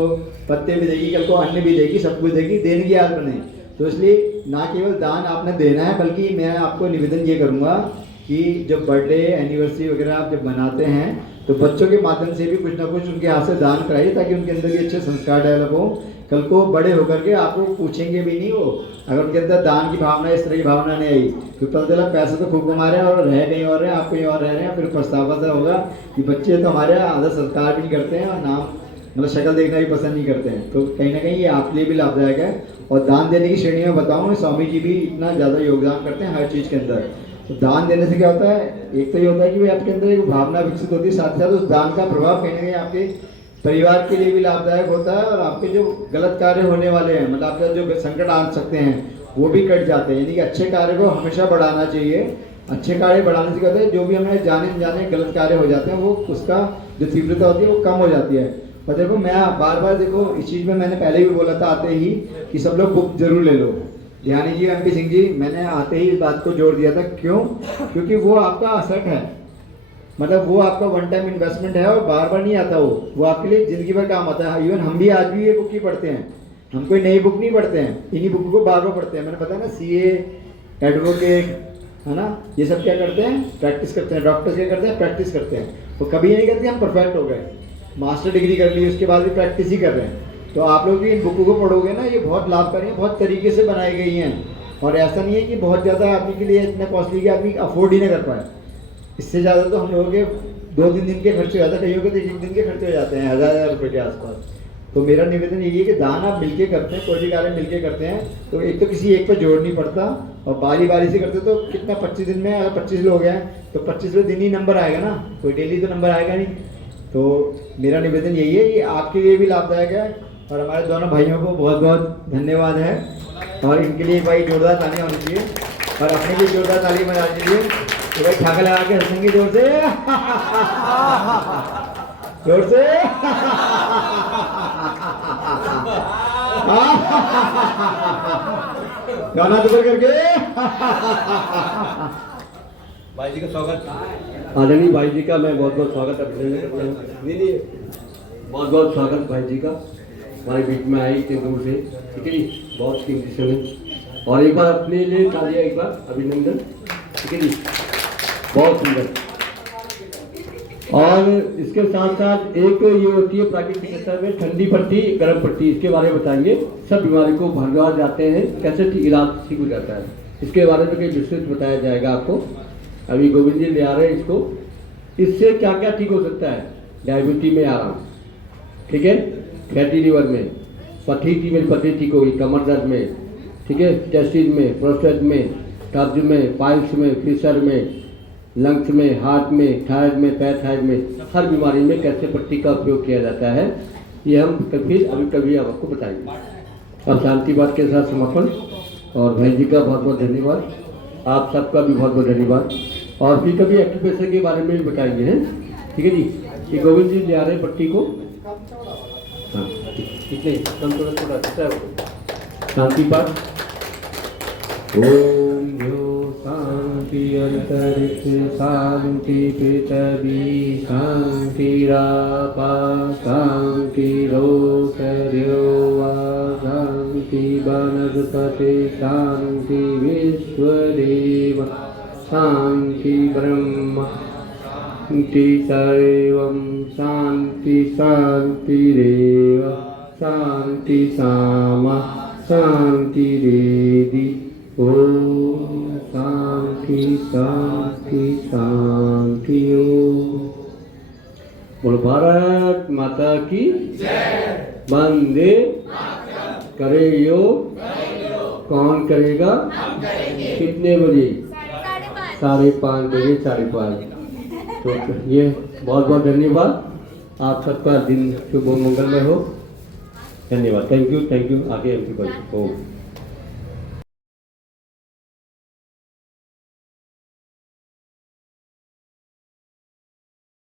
पत्ते भी देगी, कल को अन्न भी देगी, सब कुछ देगी, देने की आदत बने। तो इसलिए ना केवल दान आपने देना है, बल्कि मैं आपको निवेदन ये करूँगा कि जब बर्थडे एनिवर्सरी वगैरह आप जब मनाते हैं तो बच्चों के माध्यम से भी कुछ ना कुछ उनके हाथ से दान कराइए, ताकि उनके अंदर भी अच्छे संस्कार डेवलप हो। कल को बड़े होकर के आपको पूछेंगे भी नहीं वो, अगर उनके अंदर दान की भावना, इस तरह की भावना नहीं आई, तो पता चला पैसे तो खूब कमा रहे हैं और रह कहीं और रहे हैं, आप कहीं और रह रहे हैं। फिर पछतावा सा होगा कि बच्चे तो हमारे आदर संस्कार भी नहीं करते हैं और नाम मतलब शक्ल देखना भी पसंद नहीं करते हैं। तो कहीं ना कहीं ये आपके लिए भी लाभदायक है। और दान देने की श्रेणी में बताऊँ, स्वामी जी भी इतना ज़्यादा योगदान करते हैं हर चीज़ के अंदर। तो दान देने से क्या होता है, एक तो ये होता है कि भाई आपके अंदर एक भावना विकसित होती है, साथ ही साथ उस दान का प्रभाव कहीं ना कहीं आपके परिवार के लिए भी लाभदायक होता है, और आपके जो गलत कार्य होने वाले हैं, मतलब आपके जो संकट आ सकते हैं वो भी कट जाते हैं। यानी कि अच्छे कार्य को हमेशा बढ़ाना चाहिए। अच्छे कार्य बढ़ाने से क्या होता है, जो भी हमें जाने अनजाने गलत कार्य हो जाते हैं वो उसका जो तीव्रता होती है वो कम हो जाती है। और देखो मैं बार बार देखो इस चीज़ में मैंने पहले भी बोला था आते ही कि सब लोग बुक जरूर ले लो। ध्यानी जी, MP सिंह जी, मैंने आते ही इस बात को जोड़ दिया था। क्यों? क्योंकि वो आपका असट है, मतलब वो आपका वन टाइम इन्वेस्टमेंट है और बार बार नहीं आता वो आपके लिए ज़िंदगी भर काम आता है। इवन हम भी आज भी ये बुक ही पढ़ते हैं, हम कोई नई बुक नहीं पढ़ते हैं, इन्हीं बुक को बार बार पढ़ते हैं। मैंने बताया ना, CA, एडवोकेट, है ना, ये सब क्या करते हैं, प्रैक्टिस करते हैं। डॉक्टर्स क्या करते हैं, प्रैक्टिस करते हैं। वो कभी ये नहीं कहते हम परफेक्ट हो गए, मास्टर डिग्री कर ली उसके बाद भी प्रैक्टिस ही कर रहे हैं। तो आप लोग भी इन बुकों को पढ़ोगे ना, ये बहुत लाभकारी है, बहुत तरीके से बनाई गई हैं। और ऐसा नहीं है कि बहुत ज़्यादा आदमी के लिए इतना कॉस्टली कि आदमी अफोर्ड ही ना कर पाए। इससे ज़्यादा तो हम लोगों के 2-3 दिन के खर्चे हो जाते हैं, कईयों के तो 1 दिन के खर्चे हो जाते हैं 1000 रुपये के आसपास। तो मेरा निवेदन यही है कि दान आप मिलके करते हैं, कोई भी कार्य मिलके करते हैं तो एक तो किसी एक पर जोड़ नहीं पड़ता, और बारी बारी से करते तो कितना 25 दिन में अगर 25 लोग हैं तो 25वें दिन ही नंबर आएगा ना, कोई डेली तो नंबर आएगा नहीं। तो मेरा निवेदन यही है कि आपके लिए भी लाभदायक है, और हमारे दोनों भाइयों को बहुत बहुत धन्यवाद है। और इनके लिए भाई जोरदार तालियां होनी चाहिए, और अपने लिए जोरदार ताली बजा दीजिए। तो भाई ठाका लगा के हंसेंगे जोर से, जोर से। गाना तो करके भाई जी का स्वागत, आदरणीय भाई जी का मैं बहुत बहुत स्वागत नहीं बहुत बहुत स्वागत भाई जी का, हमारे बीच में आई इतने दूर से, ठीक है जी, बहुत कीमती समय। और एक बार अपने लिए तालियां, एक बार अभिनंदन, ठीक है जी, बहुत सुंदर। और इसके साथ साथ एक ये होती है प्राकृतिक चिकित्सा में ठंडी पट्टी, गर्म पट्टी, इसके बारे में बताएंगे। सब बीमारी को भरद्वाज जाते हैं, कैसे इलाज ठीक हो जाता है, इसके बारे में कई विस्तृत बताया जाएगा आपको। अभी गोविंद जी ले आ रहे हैं इसको। इससे क्या क्या ठीक हो सकता है, डायबिटीज में आराम, ठीक है, फैटी लीवर में, पथरी की मेरी पथरी ठीक होगी, कमर दर्द में, ठीक है, टेस्टिस में, प्रोस्टेट में, कब्ज में, पाइल्स में, फिशर में, लंग्स में, हार्ट में, थायराइड में, पैथाइड में, हर बीमारी में कैसे पट्टी का उपयोग किया जाता है, ये हम कभी आपको बताएंगे। अब शांति बात के साथ समापन। और भाई जी का बहुत बहुत धन्यवाद, आप सबका भी बहुत बहुत धन्यवाद। और फिर कभी एक्यूप्रेशर के बारे में भी बताएंगे, हैं, ठीक है जी। ये गोविंद जी ले आ रहे हैं पट्टी को, हाँ, कितने थोड़ा शांति पाठ। ओम यो शांति अंतरिक्ष शांति पृथ्वी शांतिरापा शांति रोषर्योवा शांति वनस्पति शांति विश्वदेव शांति ब्रह्म शांति सर्वं शांति शांतिरेव शांति सामा शांतिरेधि। ओम शांति शांति शांति। ओम बोलो भारत माता की जय। वंदे करे योग, कौन करेगा, कितने बजे, 5:30 बजे, 5:30। तो ये बहुत बहुत धन्यवाद, आप सबका दिन शुभ मंगलमय हो। धन्यवाद, थैंक यू आगे MP भाई।